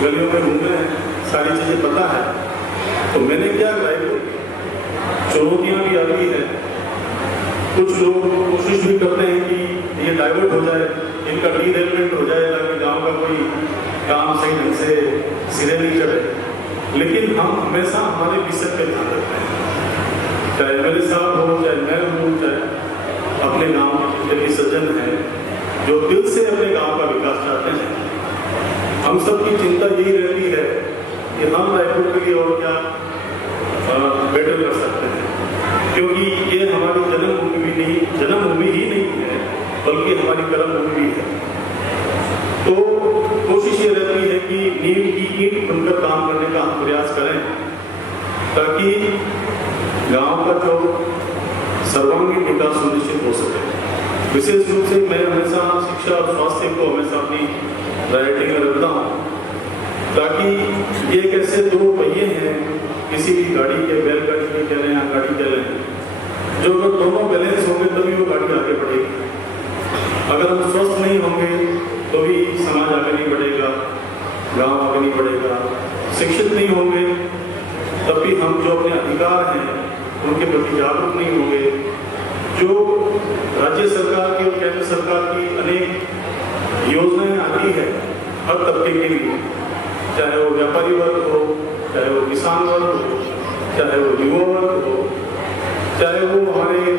गलियों में घूमे हैं, सारी चीज़ें पता है। तो मैंने क्या रायपुर चुनौतियाँ भी आती है, कुछ लोग कोशिश भी करते हैं कि ये डाइवर्ट हो जाए, इनका डीरेलमेंट हो जाए ताकि गांव का कोई काम सही ढंग से सिरे नहीं चढ़े, लेकिन हम हमेशा हमारे विषय पर ध्यान रखते हैं, चाहे MLA साहब हो, चाहे मैं हूँ, चाहे अपने गांव के जितने सज्जन हैं जो दिल से अपने गांव का विकास चाहते हैं। हम सबकी चिंता यही रहती है कि हम रायपुर के लिए और क्या बेटर कर सकते हैं, क्योंकि ये हमारी जन्मभूमि ही नहीं है बल्कि हमारी कर्मभूमि भी है। तो कोशिश ये रहती है कि नींव की ईंट बनकर ताकि गांव का जो सर्वांगीण विकास सुनिश्चित हो सके। विशेष रूप से मैं हमेशा शिक्षा और स्वास्थ्य को हमेशा अपनी प्रायोरिटी में रखता हूँ, ताकि ये कैसे दो पहिए हैं किसी भी गाड़ी के, बैलगाड़ी के कह लें या गाड़ी कह लें, जो अगर दोनों बैलेंस होंगे तभी वो गाड़ी आगे बढ़ेगी। अगर हम स्वस्थ नहीं होंगे तो भी समाज आगे नहीं बढ़ेगा, गांव आगे नहीं बढ़ेगा। शिक्षित नहीं होंगे तब भी हम जो अपने अधिकार हैं उनके प्रति जागरूक नहीं होंगे। जो राज्य सरकार की और केंद्र सरकार की अनेक योजनाएं आती है हर तबके के लिए, चाहे वो व्यापारी वर्ग हो, चाहे वो किसान वर्ग हो, चाहे वो युवा वर्ग हो, चाहे वो हमारे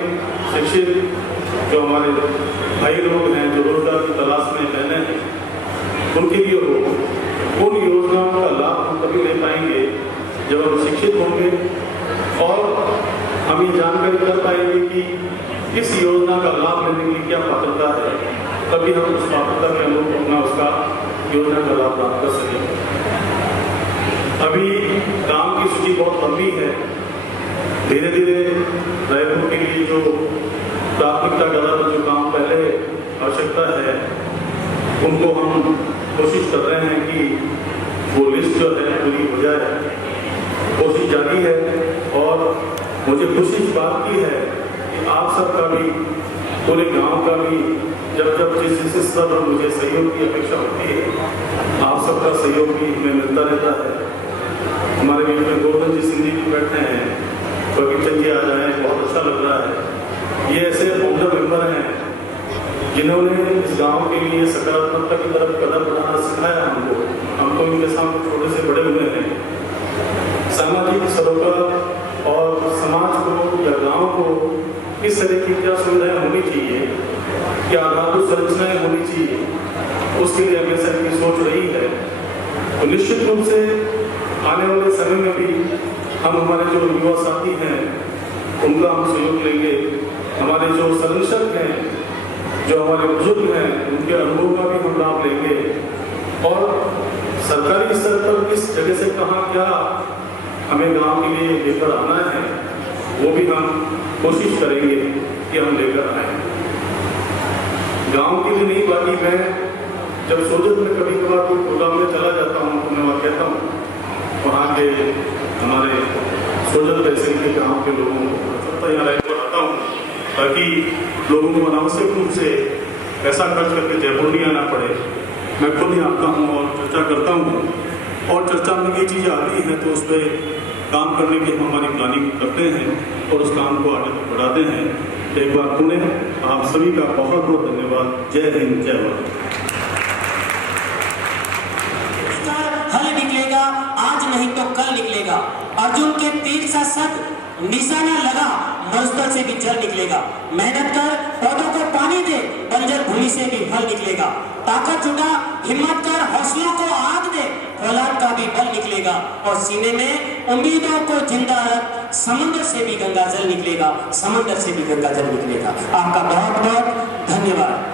शिक्षित जो हमारे भाई लोग हैं जो रोजगार की तलाश में रहने हैं, उनके लिए हो, उन योजनाओं का लाभ हम तभी ले पाएंगे जब हम शिक्षित होंगे और हम ये जानकारी कर पाएंगे कि किस योजना का लाभ लेने के लिए क्या पात्रता है, तभी हम उस पात्रता के अनुरूप अपना उसका योजना का लाभ प्राप्त कर सकेंगे। अभी काम की सूची बहुत लंबी है। धीरे धीरे रायपुर के लिए जो प्राथमिकता के आधार पर जो काम पहले आवश्यकता है उनको हम कोशिश कर रहे हैं कि वो लिस्ट जो है पूरी हो जाए। कोशिश जारी है और मुझे खुशी इस बात की है कि आप सबका भी, पूरे गांव का भी, जब जिस स्तर पर मुझे सहयोग की अपेक्षा होती है, आप सबका सहयोग भी हमें मिलता रहता है। हमारे बीच में गोवर्धन जी सिंधी भी बैठे हैं, बगीचन जी आ जाए, बहुत अच्छा लग रहा है। ये ऐसे फाउंडर मेंबर हैं जिन्होंने इस गांव के लिए सकारात्मकता की तरफ कदम बढ़ाना सिखाया हमको। हमको इनके सामने छोटे से बड़े हुए हैं। सामाजिक सरोकार और समाज को या गांव को किस तरह की क्या सुविधाएं होनी चाहिए, क्या आधारभूत संरचनाएं होनी चाहिए, उसके लिए हमेशा की सोच रही है। तो निश्चित रूप से आने वाले समय में भी हम हमारे जो युवा साथी हैं उनका हम सहयोग लेंगे। हमारे जो संरक्षक हैं, जो हमारे बुजुर्ग हैं, उनके अनुभव का भी हम लाभ लेंगे और सरकारी स्तर पर किस जगह से कहाँ क्या हमें गांव के लिए लेकर आना है वो भी हम कोशिश करेंगे कि हम लेकर आए। गांव के लिए नहीं, बाकी मैं जब सोजत में कभी कभार कोई प्रोग्राम में चला जाता हूँ तो मैं वहाँ कहता हूँ वहाँ के हमारे सोजत तहसील के गाँव के लोगों को यहाँ रहकर आता हूँ ताकि लोगों को अनावश्यक रूप से पैसा खर्च करके जयपुर नहीं आना पड़े। मैं खुद ही आता हूँ और चर्चा करता हूँ और चर्चा में ये चीज़ें आती हैं तो उस पर काम करने की हम हमारी प्लानिंग करते हैं और उस काम को आगे तक बढ़ाते हैं। एक बार पुनः आप सभी का बहुत बहुत धन्यवाद। जय हिंद, जय भारत। हल निकलेगा, आज नहीं तो कल निकलेगा। अर्जुन के तीर सा सद निशाना लगा, मरुस्थल से भी जल निकलेगा। मेहनत कर, पौधों को पानी दे, बंजर भूमि से भी फल निकलेगा। ताकत जुटा, हिम्मत कर, हौसलों को आग दे, औलाद का भी बल निकलेगा। और सीने में उम्मीदों को जिंदा रख, समुद्र से भी गंगा जल निकलेगा, समंदर से भी गंगा जल निकलेगा। आपका बहुत बहुत धन्यवाद।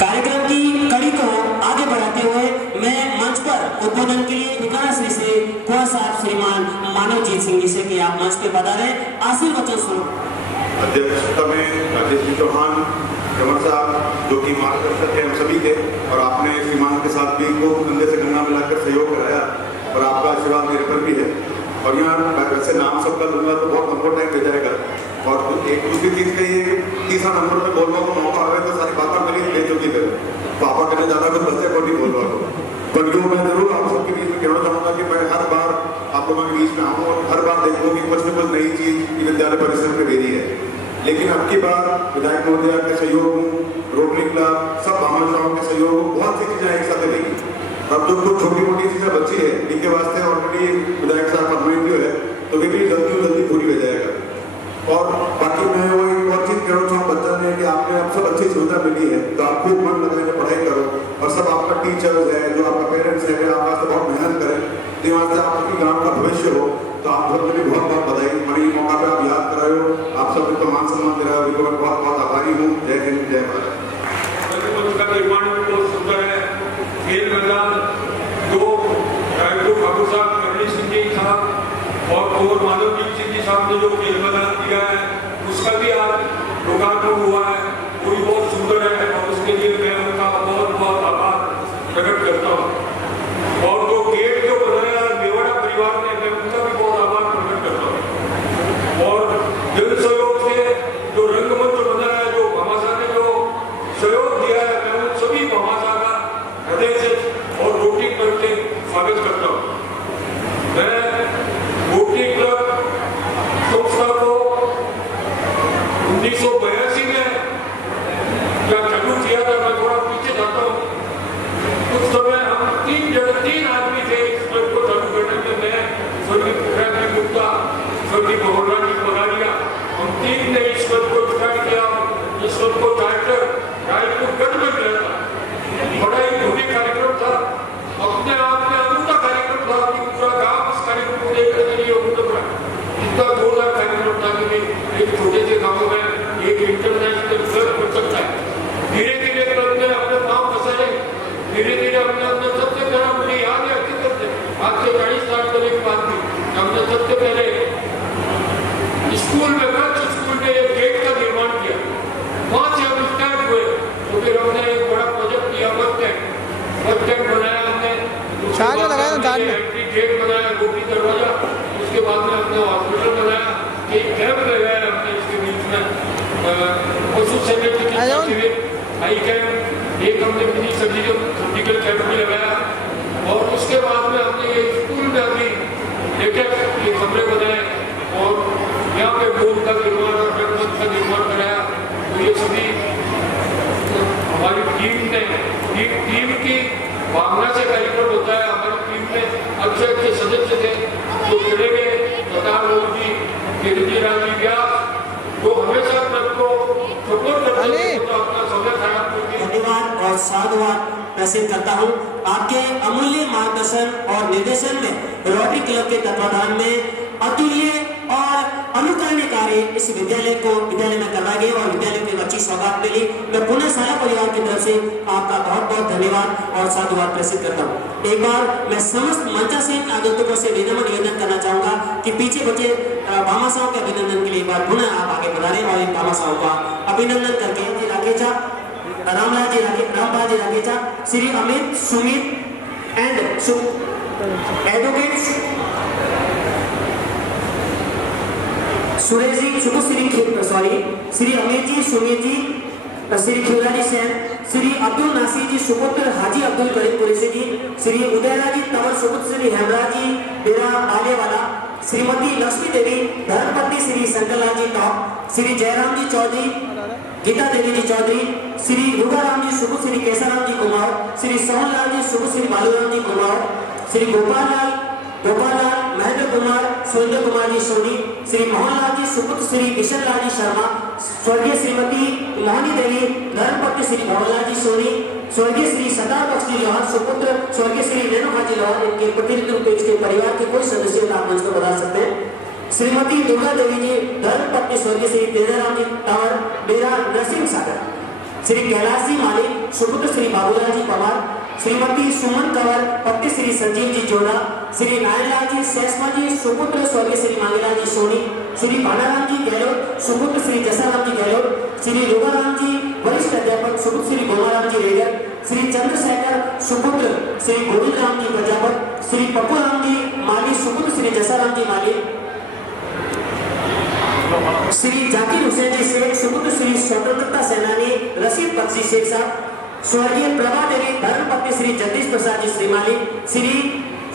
कार्यक्रम की कड़ी को आगे बढ़ाते हुए मैं मंच पर उद्बोधन के लिए ठिकाना श्री से कुआं साहब श्रीमान मानवजीत सिंह जी से कि आप मंच पे पधारे, आशीर्वचन सुनो। अध्यक्षता में राजेश जी चौहान कमर साहब जो कि मार्गदर्शक हैं हम सभी के, और आपने श्रीमान के साथ भी को कंधे से कंधा मिलाकर सहयोग कराया और आपका आशीर्वाद मेरे पर भी है। और यहाँ वैसे नाम सबका लूंगा तो बहुत लंबा टाइम ले जाएगा। और एक दूसरी चीज़ का ये तीसरा नंबर में बोलने को मौका आवे तो सारी बातें मेरी ले चुकी है। पापा कहने ज़्यादा कुछ बच्चे को नहीं बोल रहा हूँ, पर यूँ मैं जरूर आप सबके बीच में कहना चाहूँगा कि मैं हर बार आप लोगों के बीच में आऊँ और हर बार देखूँ कि कुछ न कुछ नई चीज़ विद्यालय परिसर में दे रही है। लेकिन अब की बार विधायक महोदया के सहयोग, रोटरी क्लब, सब भामाशाहों के सहयोग, बहुत सी चीज़ें एक साथ लेंगी। अब जो कुछ छोटी मोटी चीज़ें बची है इनके वास्ते ऑलरेडी विधायक साहब फरमाइश जो है तो ये भी जल्दी पूरी हो जाएगा। और बाकी मैं वो एक और चीज़ कहना चाहूँ बच्चा ने कि आपने अब सब अच्छी सुविधा मिली है तो आप खूब मन लगाकर पढ़ाई करो और सब आपका टीचर्स है, जो आपका पेरेंट्स है, आप वास्ते बहुत मेहनत करें तो वास्ते आपकी गाँव का भविष्य हो। तो आप सबके लिए बहुत बहुत बधाई। हमारी मौका पर आप याद कर रहे हो, आप सबको तो मान सम्मान दे रहे हो, उनको मैं बहुत बहुत आभारी हूँ। जय हिंद, जय भारत। निर्माण बहुत सुंदर है। खेल मैदान जो रायपुर ठाकुर साहब करणीय सिंह जी साहब ने जो खेल मैदान दिया है उसका भी आज लोकार्पण हुआ है, वो भी बहुत सुंदर है और उसके लिए मैं उनका बहुत बहुत आभार प्रकट करता हूँ। और जो गेट जो बनाया मेवाड़ा परिवार ने, मैं उनका भी बहुत आभार प्रकट करता हूँ। और जन सहयोग से जो रंगमंच बनाया, जो भामाशाह ने जो सहयोग दिया है, मैं उन सभी भामाशाह का हृदय से और रोटी क्लब से स्वागत करता हूँ। मैं रोटी क्लब संस्था को 1982 में क्या चालू किया था, मैं थोड़ा पीछे जाता हूँ। उस समय हम तीन आदमी थे इस क्लब को चालू करने में। मैं स्वर्गीय पुखराज गुप्ता, स्वर्गीय भगवान जी पगारिया, हम तीन ने इस क्लब को स्टार्ट किया। इस क्लब को चार्टर रायपुरगढ़ में मिला था। बड़ा ही भव्य कार्यक्रम था, अपने आप में अनूठा कार्यक्रम था कि पूरा गांव इस कार्यक्रम को देखने के लिए उमड़ पड़ा। इतना जोरदार कार्यक्रम था कि एक छोटे से गांव में एक इंटरनेशनल क्लब बन सकता है। धीरे धीरे क्लब ने अपने पांव फंसाए, धीरे धीरे हमने अपने सबसे पहला, मुझे याद है हकीकत से, आज से 40 साल पहले की बात थी, हमने सबसे पहले स्कूल में, कच्छ स्कूल में एक गेट का निर्माण किया। वहां से हम स्टार्ट हुए, तो फिर हमने एक बड़ा प्रोजेक्ट किया, बस स्टैंड बनाया हमने, चार्ज लगाया ना, चार्ज एंट्री गेट बनाया, गोपी दरवाजा, उसके बाद में हमने हॉस्पिटल बनाया, एक कैंप लगाया हमने इसके बीच में, पशु संरक्षण शिविर, आई कैंप, एक हमने मिनी सर्जिकल कैंप भी लगाया। और उसके बाद में हमने ये स्कूल में अभी एक कमरे बनाए और यहाँ पे बोर्ड का निर्माण और रंगमंच का निर्माण कराया। तो ये सभी हमारी टीम की भावना से कार्यक्रम होता है। हमारी टीम में अच्छे सदस्य थे जो चले गए, प्रताप लोग जी, किरजी राजी व्यास, जो हमेशा क्लब को सपोर्ट करते थे, तो अपना समय खराब करके। धन्यवाद और साधुवाद प्रेसित करता हूँ। आपके अमूल्य मार्गदर्शन और निर्देशन में रोटरी क्लब के तत्वाधान में अतुल्य और अनुकरणीय कार्य इस विद्यालय में करवाए गए और विद्यालय को एक अच्छी सौगात मिली। मैं पुनः सारा परिवार की तरफ से आपका बहुत बहुत धन्यवाद और साधुवाद प्रेसित करता हूँ। एक बार मैं समस्त मंचासीन आगंतुकों से विनम्र निवेदन करना चाहूंगा कि पीछे बचे भामाशाहों के अभिनंदन के लिए एक बार पुनः आप आगे बढ़ाएं और इन भामाशाहों का अभिनंदन करके राकेचा रामलाल जी राकेचा, श्री अमित सुमित एंड एडवोकेट्स सुरेश जी, श्री अमित जी, सुमित जी, श्री खिवराजी सेन, श्री अब्दुल नासिर जी सुपुत्र हाजी अब्दुल करीम कुरैशी जी, श्री उदयराज जी तंवर सुपुत्र श्री हेमराज जी बेरा आलेवाला, श्रीमती लक्ष्मी देवी धर्मपत्नी श्री शंकरलाल जी टॉप, श्री जयराम जी चौधरी, गीता देवी जी चौधरी, श्री रुगाराम जी सुपुत्र श्री केसाराम जी कुमार, श्री सोहनलाल जी सुपुत्र श्री बालूराम जी कुमार, श्री गोपाल लाल महेंद्र कुमार, सुरेंद्र कुमार जी सोनी, श्री मोहनलाल जी सुपुत्र श्री किशन लाल जी शर्मा, स्वर्गीय श्रीमती मोहनी देवी धर्मपत्नी श्री भवनलाल जी सोनी, स्वर्गीय श्री सदार बख्श जी लोहार सुपुत्र स्वर्गीय श्री रेणुका जी लोहार, इनके प्रतिनिधित्व के इसके परिवार के कोई सदस्य आप मंच को बता सकते हैं। श्रीमती दुर्गा देवी जी धर्मपत्नी स्वर्गीय श्री तेजाराम जी टावर बेरा नरसिंह सागर, श्री कैलाश जी मालिक सुपुत्र श्री बाबूलाल जी पवार, श्रीमती सुमन कंवर पत्नी श्री संजीव जी जोड़ा, श्री नारायणलाल जी सेसमा जी सुपुत्र स्वर्गीय श्री मांगेलाल जी सोनी, श्री भानाराम जी गहलोत सुपुत्र श्री जसाराम जी गहलोत, श्री लोगाराम जी वरिष्ठ अध्यापक सुपुत्र श्री गोमाराम जी रेगर, श्री चंद्रशेखर सुपुत्र श्री गोविंद राम जी प्रजापत, श्री पप्पूराम जी माली सुपुत्र श्री जसाराम जी माली, श्री जाकिर हुसैन जी शेख सुपुत्र श्री स्वतंत्रता सेनानी रशीद बख्शी शेख साहब, स्वर्गीय प्रभा देवी धर्मपत्नी श्री जगदीश प्रसाद जी श्रीमाली, श्री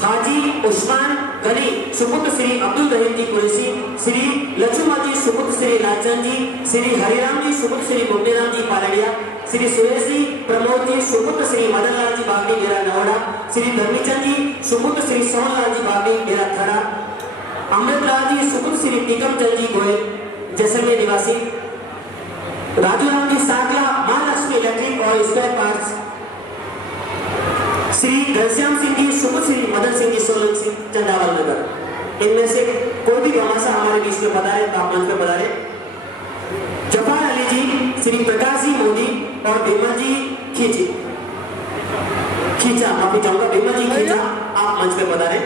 हाजी उस्मान गनी सुपुत्र श्री अब्दुल रहीम जी कुरैशी, श्री लक्ष्मण जी सुपुत्र श्री लालचंद जी, श्री हरिराम जी सुपुत्र श्री मुक्तिराम जी पालड़िया, श्री सुरेश जी प्रमोद जी सुपुत्र श्री मदनलाल जी बागड़ी मेरा नवड़ा, श्री धर्मीचंद जी सुपुत्र श्री सोहनलाल जी बागड़ी मेरा थरा, अमृतलाल जी सुपुत्र श्री टीकमचंद जी गोयल जैसलमेर निवासी, राजूराम जी सागला महालक्ष्मी इलेक्ट्रिक और स्पेयर पार्ट्स, श्री घनश्याम सिंह जी सुपुत्र श्री मदन सिंह जी सोलंकी चंदावल नगर। इनमें से कोई भी भामाशाह हमारे बीच में पधारे तो आप मंच पर पधारे। जफार अली जी, श्री प्रकाश जी मोदी और भीमा जी खींचा माफी चाहूंगा, भीमा जी खींचा आप मंच पे पधारे।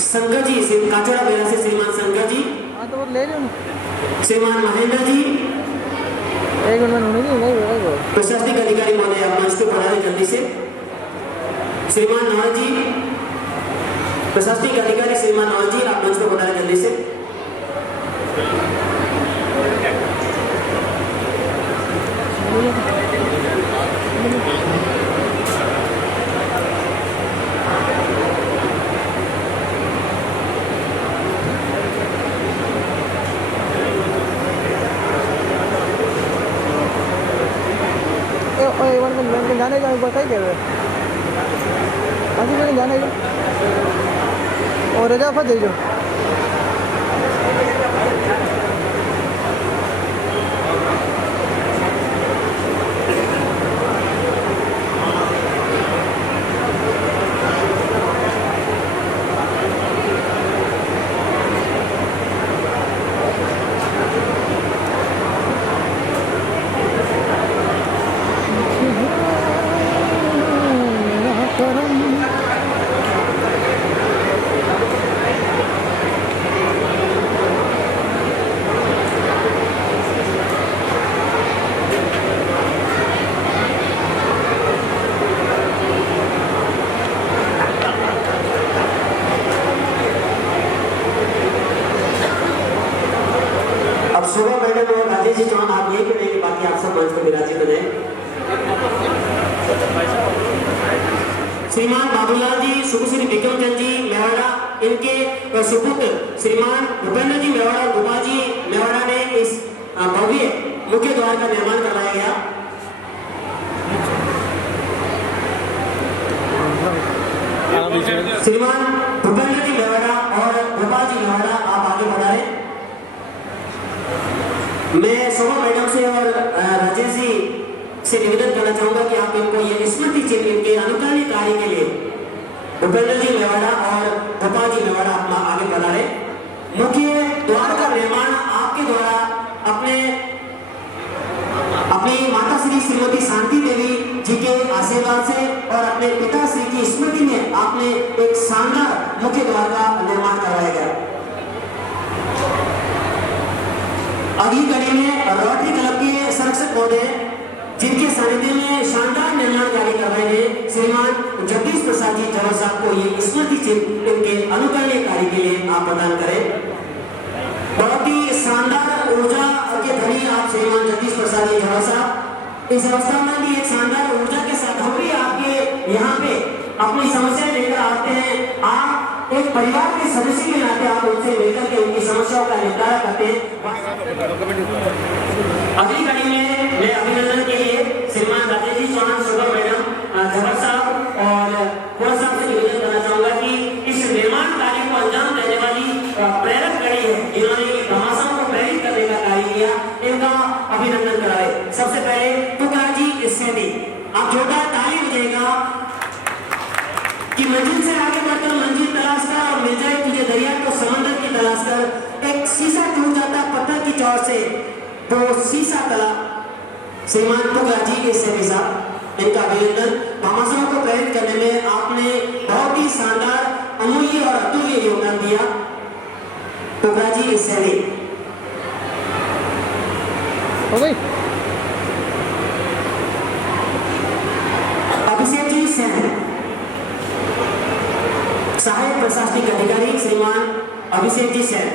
शंकर जी काचड़ा बेरा से श्रीमान शंकर जी, हाँ तो वो ले लो ना। श्रीमान महेंद्र जी, 1 मिनट में होने की नहीं होगा। प्रशासनिक अधिकारी महोदय आप मंच पे पधारें जल्दी से। श्रीमान नवल जी, प्रशासनिक अधिकारी श्रीमान नवल जी आप मंच पे पधारें जल्दी से। मैंने जाने का बताई क्या है अभी मैंने जाने का और रजा फत दे जो शोभा मैडम और राजेश जी चौहान आप यही करेंगे, बाकी आप सब मंच पर विराजित हो जाए। श्रीमान बाबूलाल जी, सुखश्री विक्रमचंद जी मेवाड़ा, इनके सुपुत्र श्रीमान भूपेंद्र जी मेवाड़ा और गोपाल जी मेवाड़ा ने इस भव्य मुख्य द्वार का निर्माण करवाया गया। श्रीमान भूपेंद्र जी मेवाड़ा और गोपाल जी मेवाड़ा आप आगे बढ़ाएं। मैं शोभा मैडम से और राजेश जी से निवेदन करना चाहूंगा कि आप इनको ये स्मृति चिन्ह इनके अनुकरणीय कार्य के लिए भूपेंद्र जी मेवाड़ा और गोपाल जी मेवाड़ा अपना आगे बढ़ा रहे। मुख्य द्वार का निर्माण आपके द्वारा अपनी माता श्री श्रीमती शांति देवी जी के आशीर्वाद से और अपने पिता श्री की स्मृति में आपने एक शानदार मुख्य द्वार का निर्माण करवाया गया। अगली कड़ी में रोटरी क्लब के संरक्षक महोदय जिनके सानिध्य में शानदार निर्माण कार्य कर रहे हैं श्रीमान जगदीश प्रसाद जी जवाहर साहब को ये स्मृति चिन्ह इनके अनुकरणीय कार्य के लिए आप प्रदान करें। बहुत ही शानदार ऊर्जा के धनी आप श्रीमान जगदीश प्रसाद जी जवाहर साहब, इस अवस्था में भी एक शानदार ऊर्जा के साथ हम भी आपके यहाँ पे अपनी समस्या लेकर आते हैं। आप एक परिवार के सदस्य के नाते आप उनसे मिलकर के उनकी समस्याओं का निपटारा करते हैं। अगली कड़ी में मैं अभिनंदन के लिए श्रीमान राजेश जी चौहान, शोभा मैडम, जवाहर साहब और कुंवर साहब से निवेदन करना चाहूंगा कि इस निर्माण कार्य को अंजाम देने वाली प्रेरक कड़ी है, जिन्होंने घमासाओं को प्रेरित करने का कार्य किया, इनका अभिनंदन कराए। सबसे पहले पुकार जी स्मृति, आप जोरदार ताली बजाएगा कि मंजिल से आगे बढ़कर मंजिल तलाश कर और मिल जाए तुझे दरिया को समंदर की तलाश कर। एक शीशा टूट जाता पत्थर की चोट से, तो शीशा तला। श्रीमान पुगला जी के सेवी साहब, इनका अभिनंदन। भामाशाहों को प्रेरित करने में आपने बहुत ही शानदार, अमूल्य और अतुल्य योगदान दिया। पुगला जी के सेवी हो गई। अभिषेक जी सेन, सहायक प्रशासनिक अधिकारी श्रीमान अभिषेक जी सेन,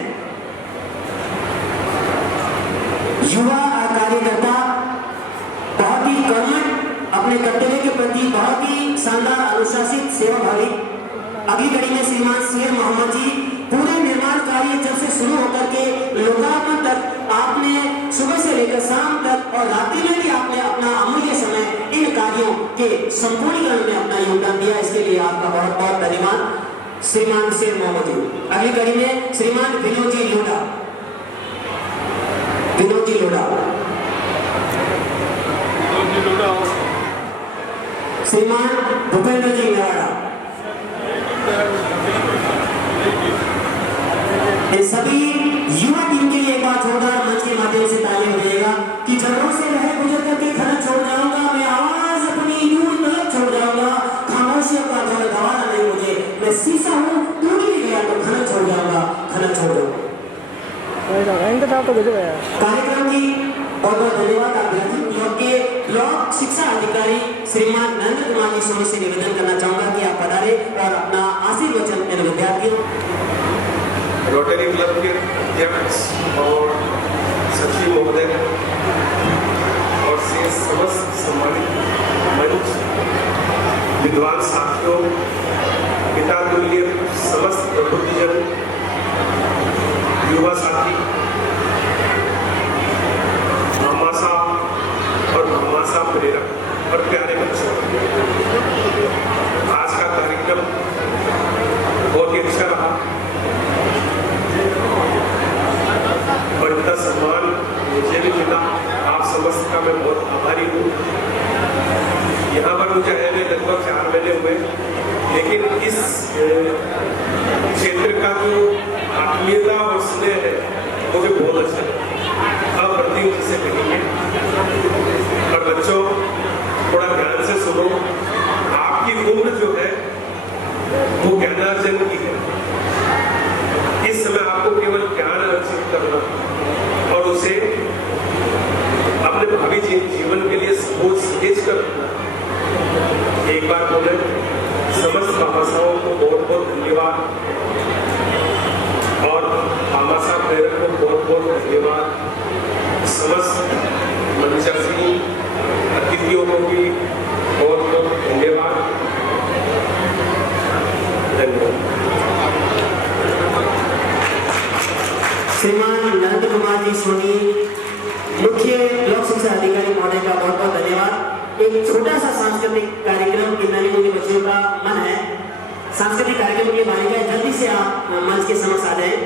युवा कार्यकर्ता, बहुत ही कर्मठ, अपने कर्तव्य के प्रति बहुत ही शानदार अनुशासित सेवाभावी। अगली कड़ी में श्रीमान शेर मोहम्मद जी, पूरे निर्माण कार्य जब से शुरू होकर के लोकार्पण तक आपने सुबह से लेकर शाम तक और रात्रि में भी आपने अपना अमूल्य समय इन कार्यों के संपूर्णीकरण में अपना योगदान दिया। इसके लिए आपका बहुत बहुत धन्यवाद श्रीमान शेर मोहम्मद जी। अगली कड़ी में श्रीमान विनोद जी लोढ़ा, विनोद जी लोढ़ा, श्रीमान भूपेंद्र जी मेवाड़ा, ये सभी युवा टीम के लिए एक बार जोरदार मंच के माध्यम से ताली बजाएगा कि जरूर से रहे गुजर करके खनन छोड़ जाऊंगा, मैं आवाज अपनी यूं तलक छोड़ जाऊंगा, खामोशियों का गवारा नहीं मुझे, मैं शीशा हूं, टूट भी गया तो खनन छोड़ जाऊंगा, खनन छोड़ जाऊंगा। कार्यक्रम की बहुत बहुत धन्यवाद। अभ्यर्थी ब्लॉक के ब्लॉक शिक्षा अधिकारी श्रीमान नरेंद्र कुमार जी सोनी से निवेदन करना चाहूंगा कि आप पधारे और अपना आशीर्वचन इन विद्यार्थियों। रोटरी क्लब के अध्यक्ष और सचिव महोदय और से समस्त सम्मानित मंच, विद्वान साथियों, पिता तुल्य समस्त प्रबुद्धजन, युवा साथी, मामा साहब और मामा साहब प्रेरक और प्यारे बच्चों, आज का कार्यक्रम बहुत ही अच्छा रहा और इतना सम्मान मुझे भी मिला। आप समस्त का मैं बहुत आभारी हूँ। यहाँ पर मुझे आए हुए लगभग 4 महीने हुए, लेकिन इस क्षेत्र का जो आत्मीयता और स्नेह है वो भी बहुत अच्छा है। अप्रतिम जिसे कहेंगे। और बच्चों, थोड़ा ध्यान से सुनो। आपकी उम्र जो है वो ज्ञानार्जन की है। इस समय आपको केवल ज्ञान अर्जित करना और उसे अपने भावी जीवन के लिए सोच सकेज कर रखना। एक बार बोले, समस्त भाषाओं को बहुत बहुत धन्यवाद और मामा साहब प्रेरक को बहुत बहुत धन्यवाद। समस्त मंचासी अतिथियों को भी बहुत बहुत धन्यवाद। श्रीमान नरेंद्र कुमार जी सोनी, मुख्य ब्लॉक शिक्षा अधिकारी महोदय का बहुत बहुत धन्यवाद। एक छोटा सा सांस्कृतिक कार्यक्रम के नए मुझे बच्चों का मन है, सांस्कृतिक कार्यक्रम के बारे में जल्दी से आप मंच के समक्ष आ जाएं।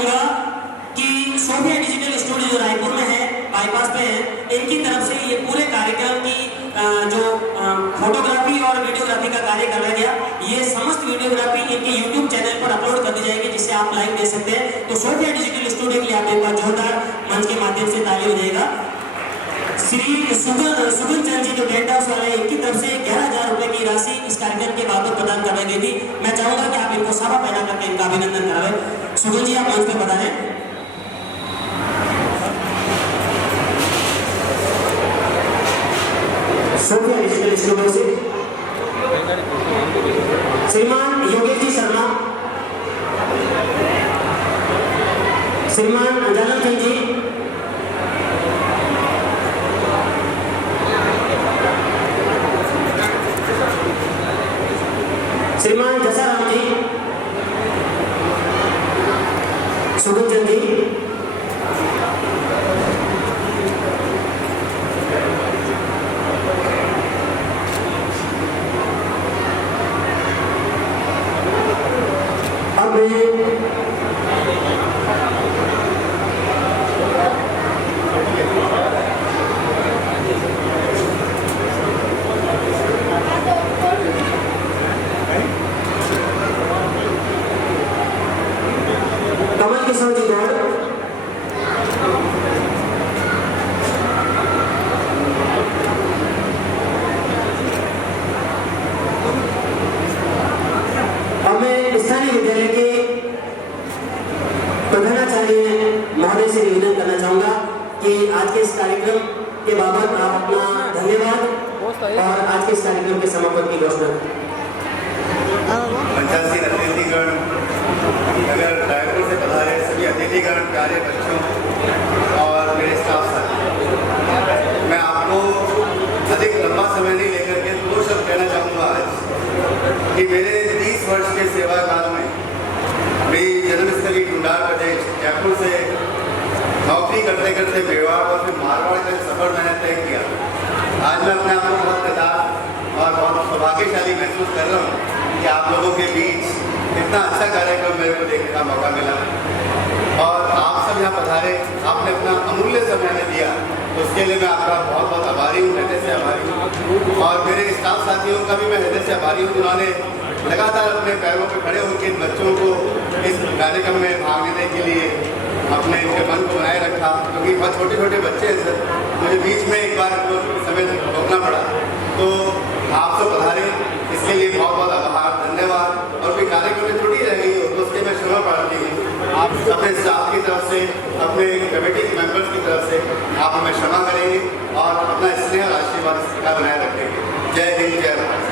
चाहूंगा कि सोफिया डिजिटल स्टूडियो जो रायपुर में है, बाईपास पे है, इनकी तरफ से ये पूरे कार्यक्रम की जो फोटोग्राफी और वीडियोग्राफी का कार्य कराया गया, ये समस्त वीडियोग्राफी इनके YouTube चैनल पर अपलोड कर दी जाएगी, जिससे आप लाइव देख सकते हैं। तो सोफिया डिजिटल स्टूडियो के लिए आप एक बार जोरदार मंच के माध्यम से ताली हो जाएगा। श्री सुगन चंद जी जो टेंट हाउस वाले, इनकी तरफ से 11,000 रुपए की राशि इस कार्यक्रम के बाबत प्रदान करवाई गई थी। मैं चाहूंगा कि आप इनको साफा पहना करके इनका अभिनंदन करावें। सुगन जी आप मंच पे बताएं। सोफिया डिजिटल स्टूडियो से श्रीमान योगेश जी शर्मा, श्रीमान अंजानंद सिंह जी, श्रीमान जसाराम जी, सुगन चंद जी, कमल किशोर जी गौड़, अब मैं स्थानीय विद्यालय के प्रधानाचार्य महोदय से निवेदन करना चाहूंगा कि आज के इस कार्यक्रम के बाबत आप अपना धन्यवाद और आज के इस कार्यक्रम के समापन की घोषणा। पंचायती अतिथिगण, अगर रायपुर से पधारे सभी अतिथिगण, प्यारे बच्चों और मेरे स्टाफ साथी, मैं आपको अधिक लंबा समय नहीं लेकर के 2 शब्द कहना चाहूँगा आज कि मेरे 30 वर्ष के सेवा काल में मेरी जन्मस्थली ढूंढार प्रदेश जयपुर से नौकरी करते करते मेवाड़ और फिर मारवाड़ का सफर मैंने तय किया। आज मैं अपने आप को बहुत कृतज्ञ और बहुत सौभाग्यशाली महसूस कर रहा हूँ कि आप लोगों के बीच इतना अच्छा कार्यक्रम मेरे को देखने का मौका मिला और आप सब यहाँ पधारे, आपने अपना अमूल्य समय में दिया, तो उसके लिए मैं आपका बहुत बहुत आभारी हूँ, हृदय से आभारी हूँ। और मेरे स्टाफ साथियों का भी मैं हृदय से आभारी हूँ, जिन्होंने लगातार अपने पैरों पर खड़े होकर इन बच्चों को इस कार्यक्रम में भाग लेने के लिए अपने इनके मन को बनाए रखा, क्योंकि बहुत छोटे छोटे बच्चे हैं सर, मुझे बीच में एक बार समय रोकना पड़ा, तो आप सब पधारे, इसके लिए बहुत बहुत आभार, धन्यवाद। और कोई कार्यक्रम में त्रुटि रह गई हो तो उसके मैं क्षमा प्रार्थी हूँ। आप अपने स्टाफ की तरफ से, अपने कमेटी के मेंबर्स की तरफ से आप हमें क्षमा करेंगे और अपना स्नेह और आशीर्वाद इस प्रकार बनाए रखेंगे। जय हिंद, जय भारत।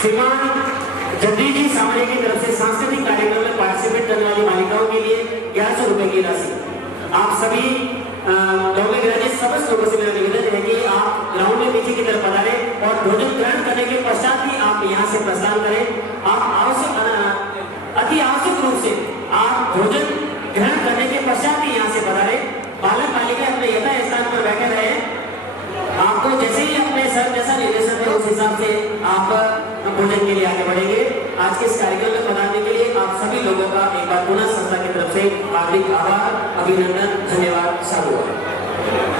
श्रीमान जगदीश जी सामने की तरफ से सांस्कृतिक कार्यक्रम में पार्टिसिपेट करने वाली बालिकाओं के लिए 1100 रुपए की राशि। आप सभी समस्त लोगों से मेरा निवेदन है कि आप ग्राउंड में पीछे की तरफ पधारे और भोजन ग्रहण करने के पश्चात ही आप यहाँ से प्रस्थान करें। आप अति आवश्यक रूप से आप भोजन ग्रहण करने के पश्चात ही यहाँ से पधारे। बालक बालिका अपने यथा स्थान पर बैठे रहे, आपको जैसे ही अपने सर जैसा निर्देशन है उस हिसाब से आप भोजन के लिए आगे बढ़ेंगे। आज के इस कार्यक्रम में पधारने के लिए आप सभी लोगों का एक बार पुनः संस्था की तरफ से हार्दिक आभार, अभिनंदन, धन्यवाद, साधुवाद।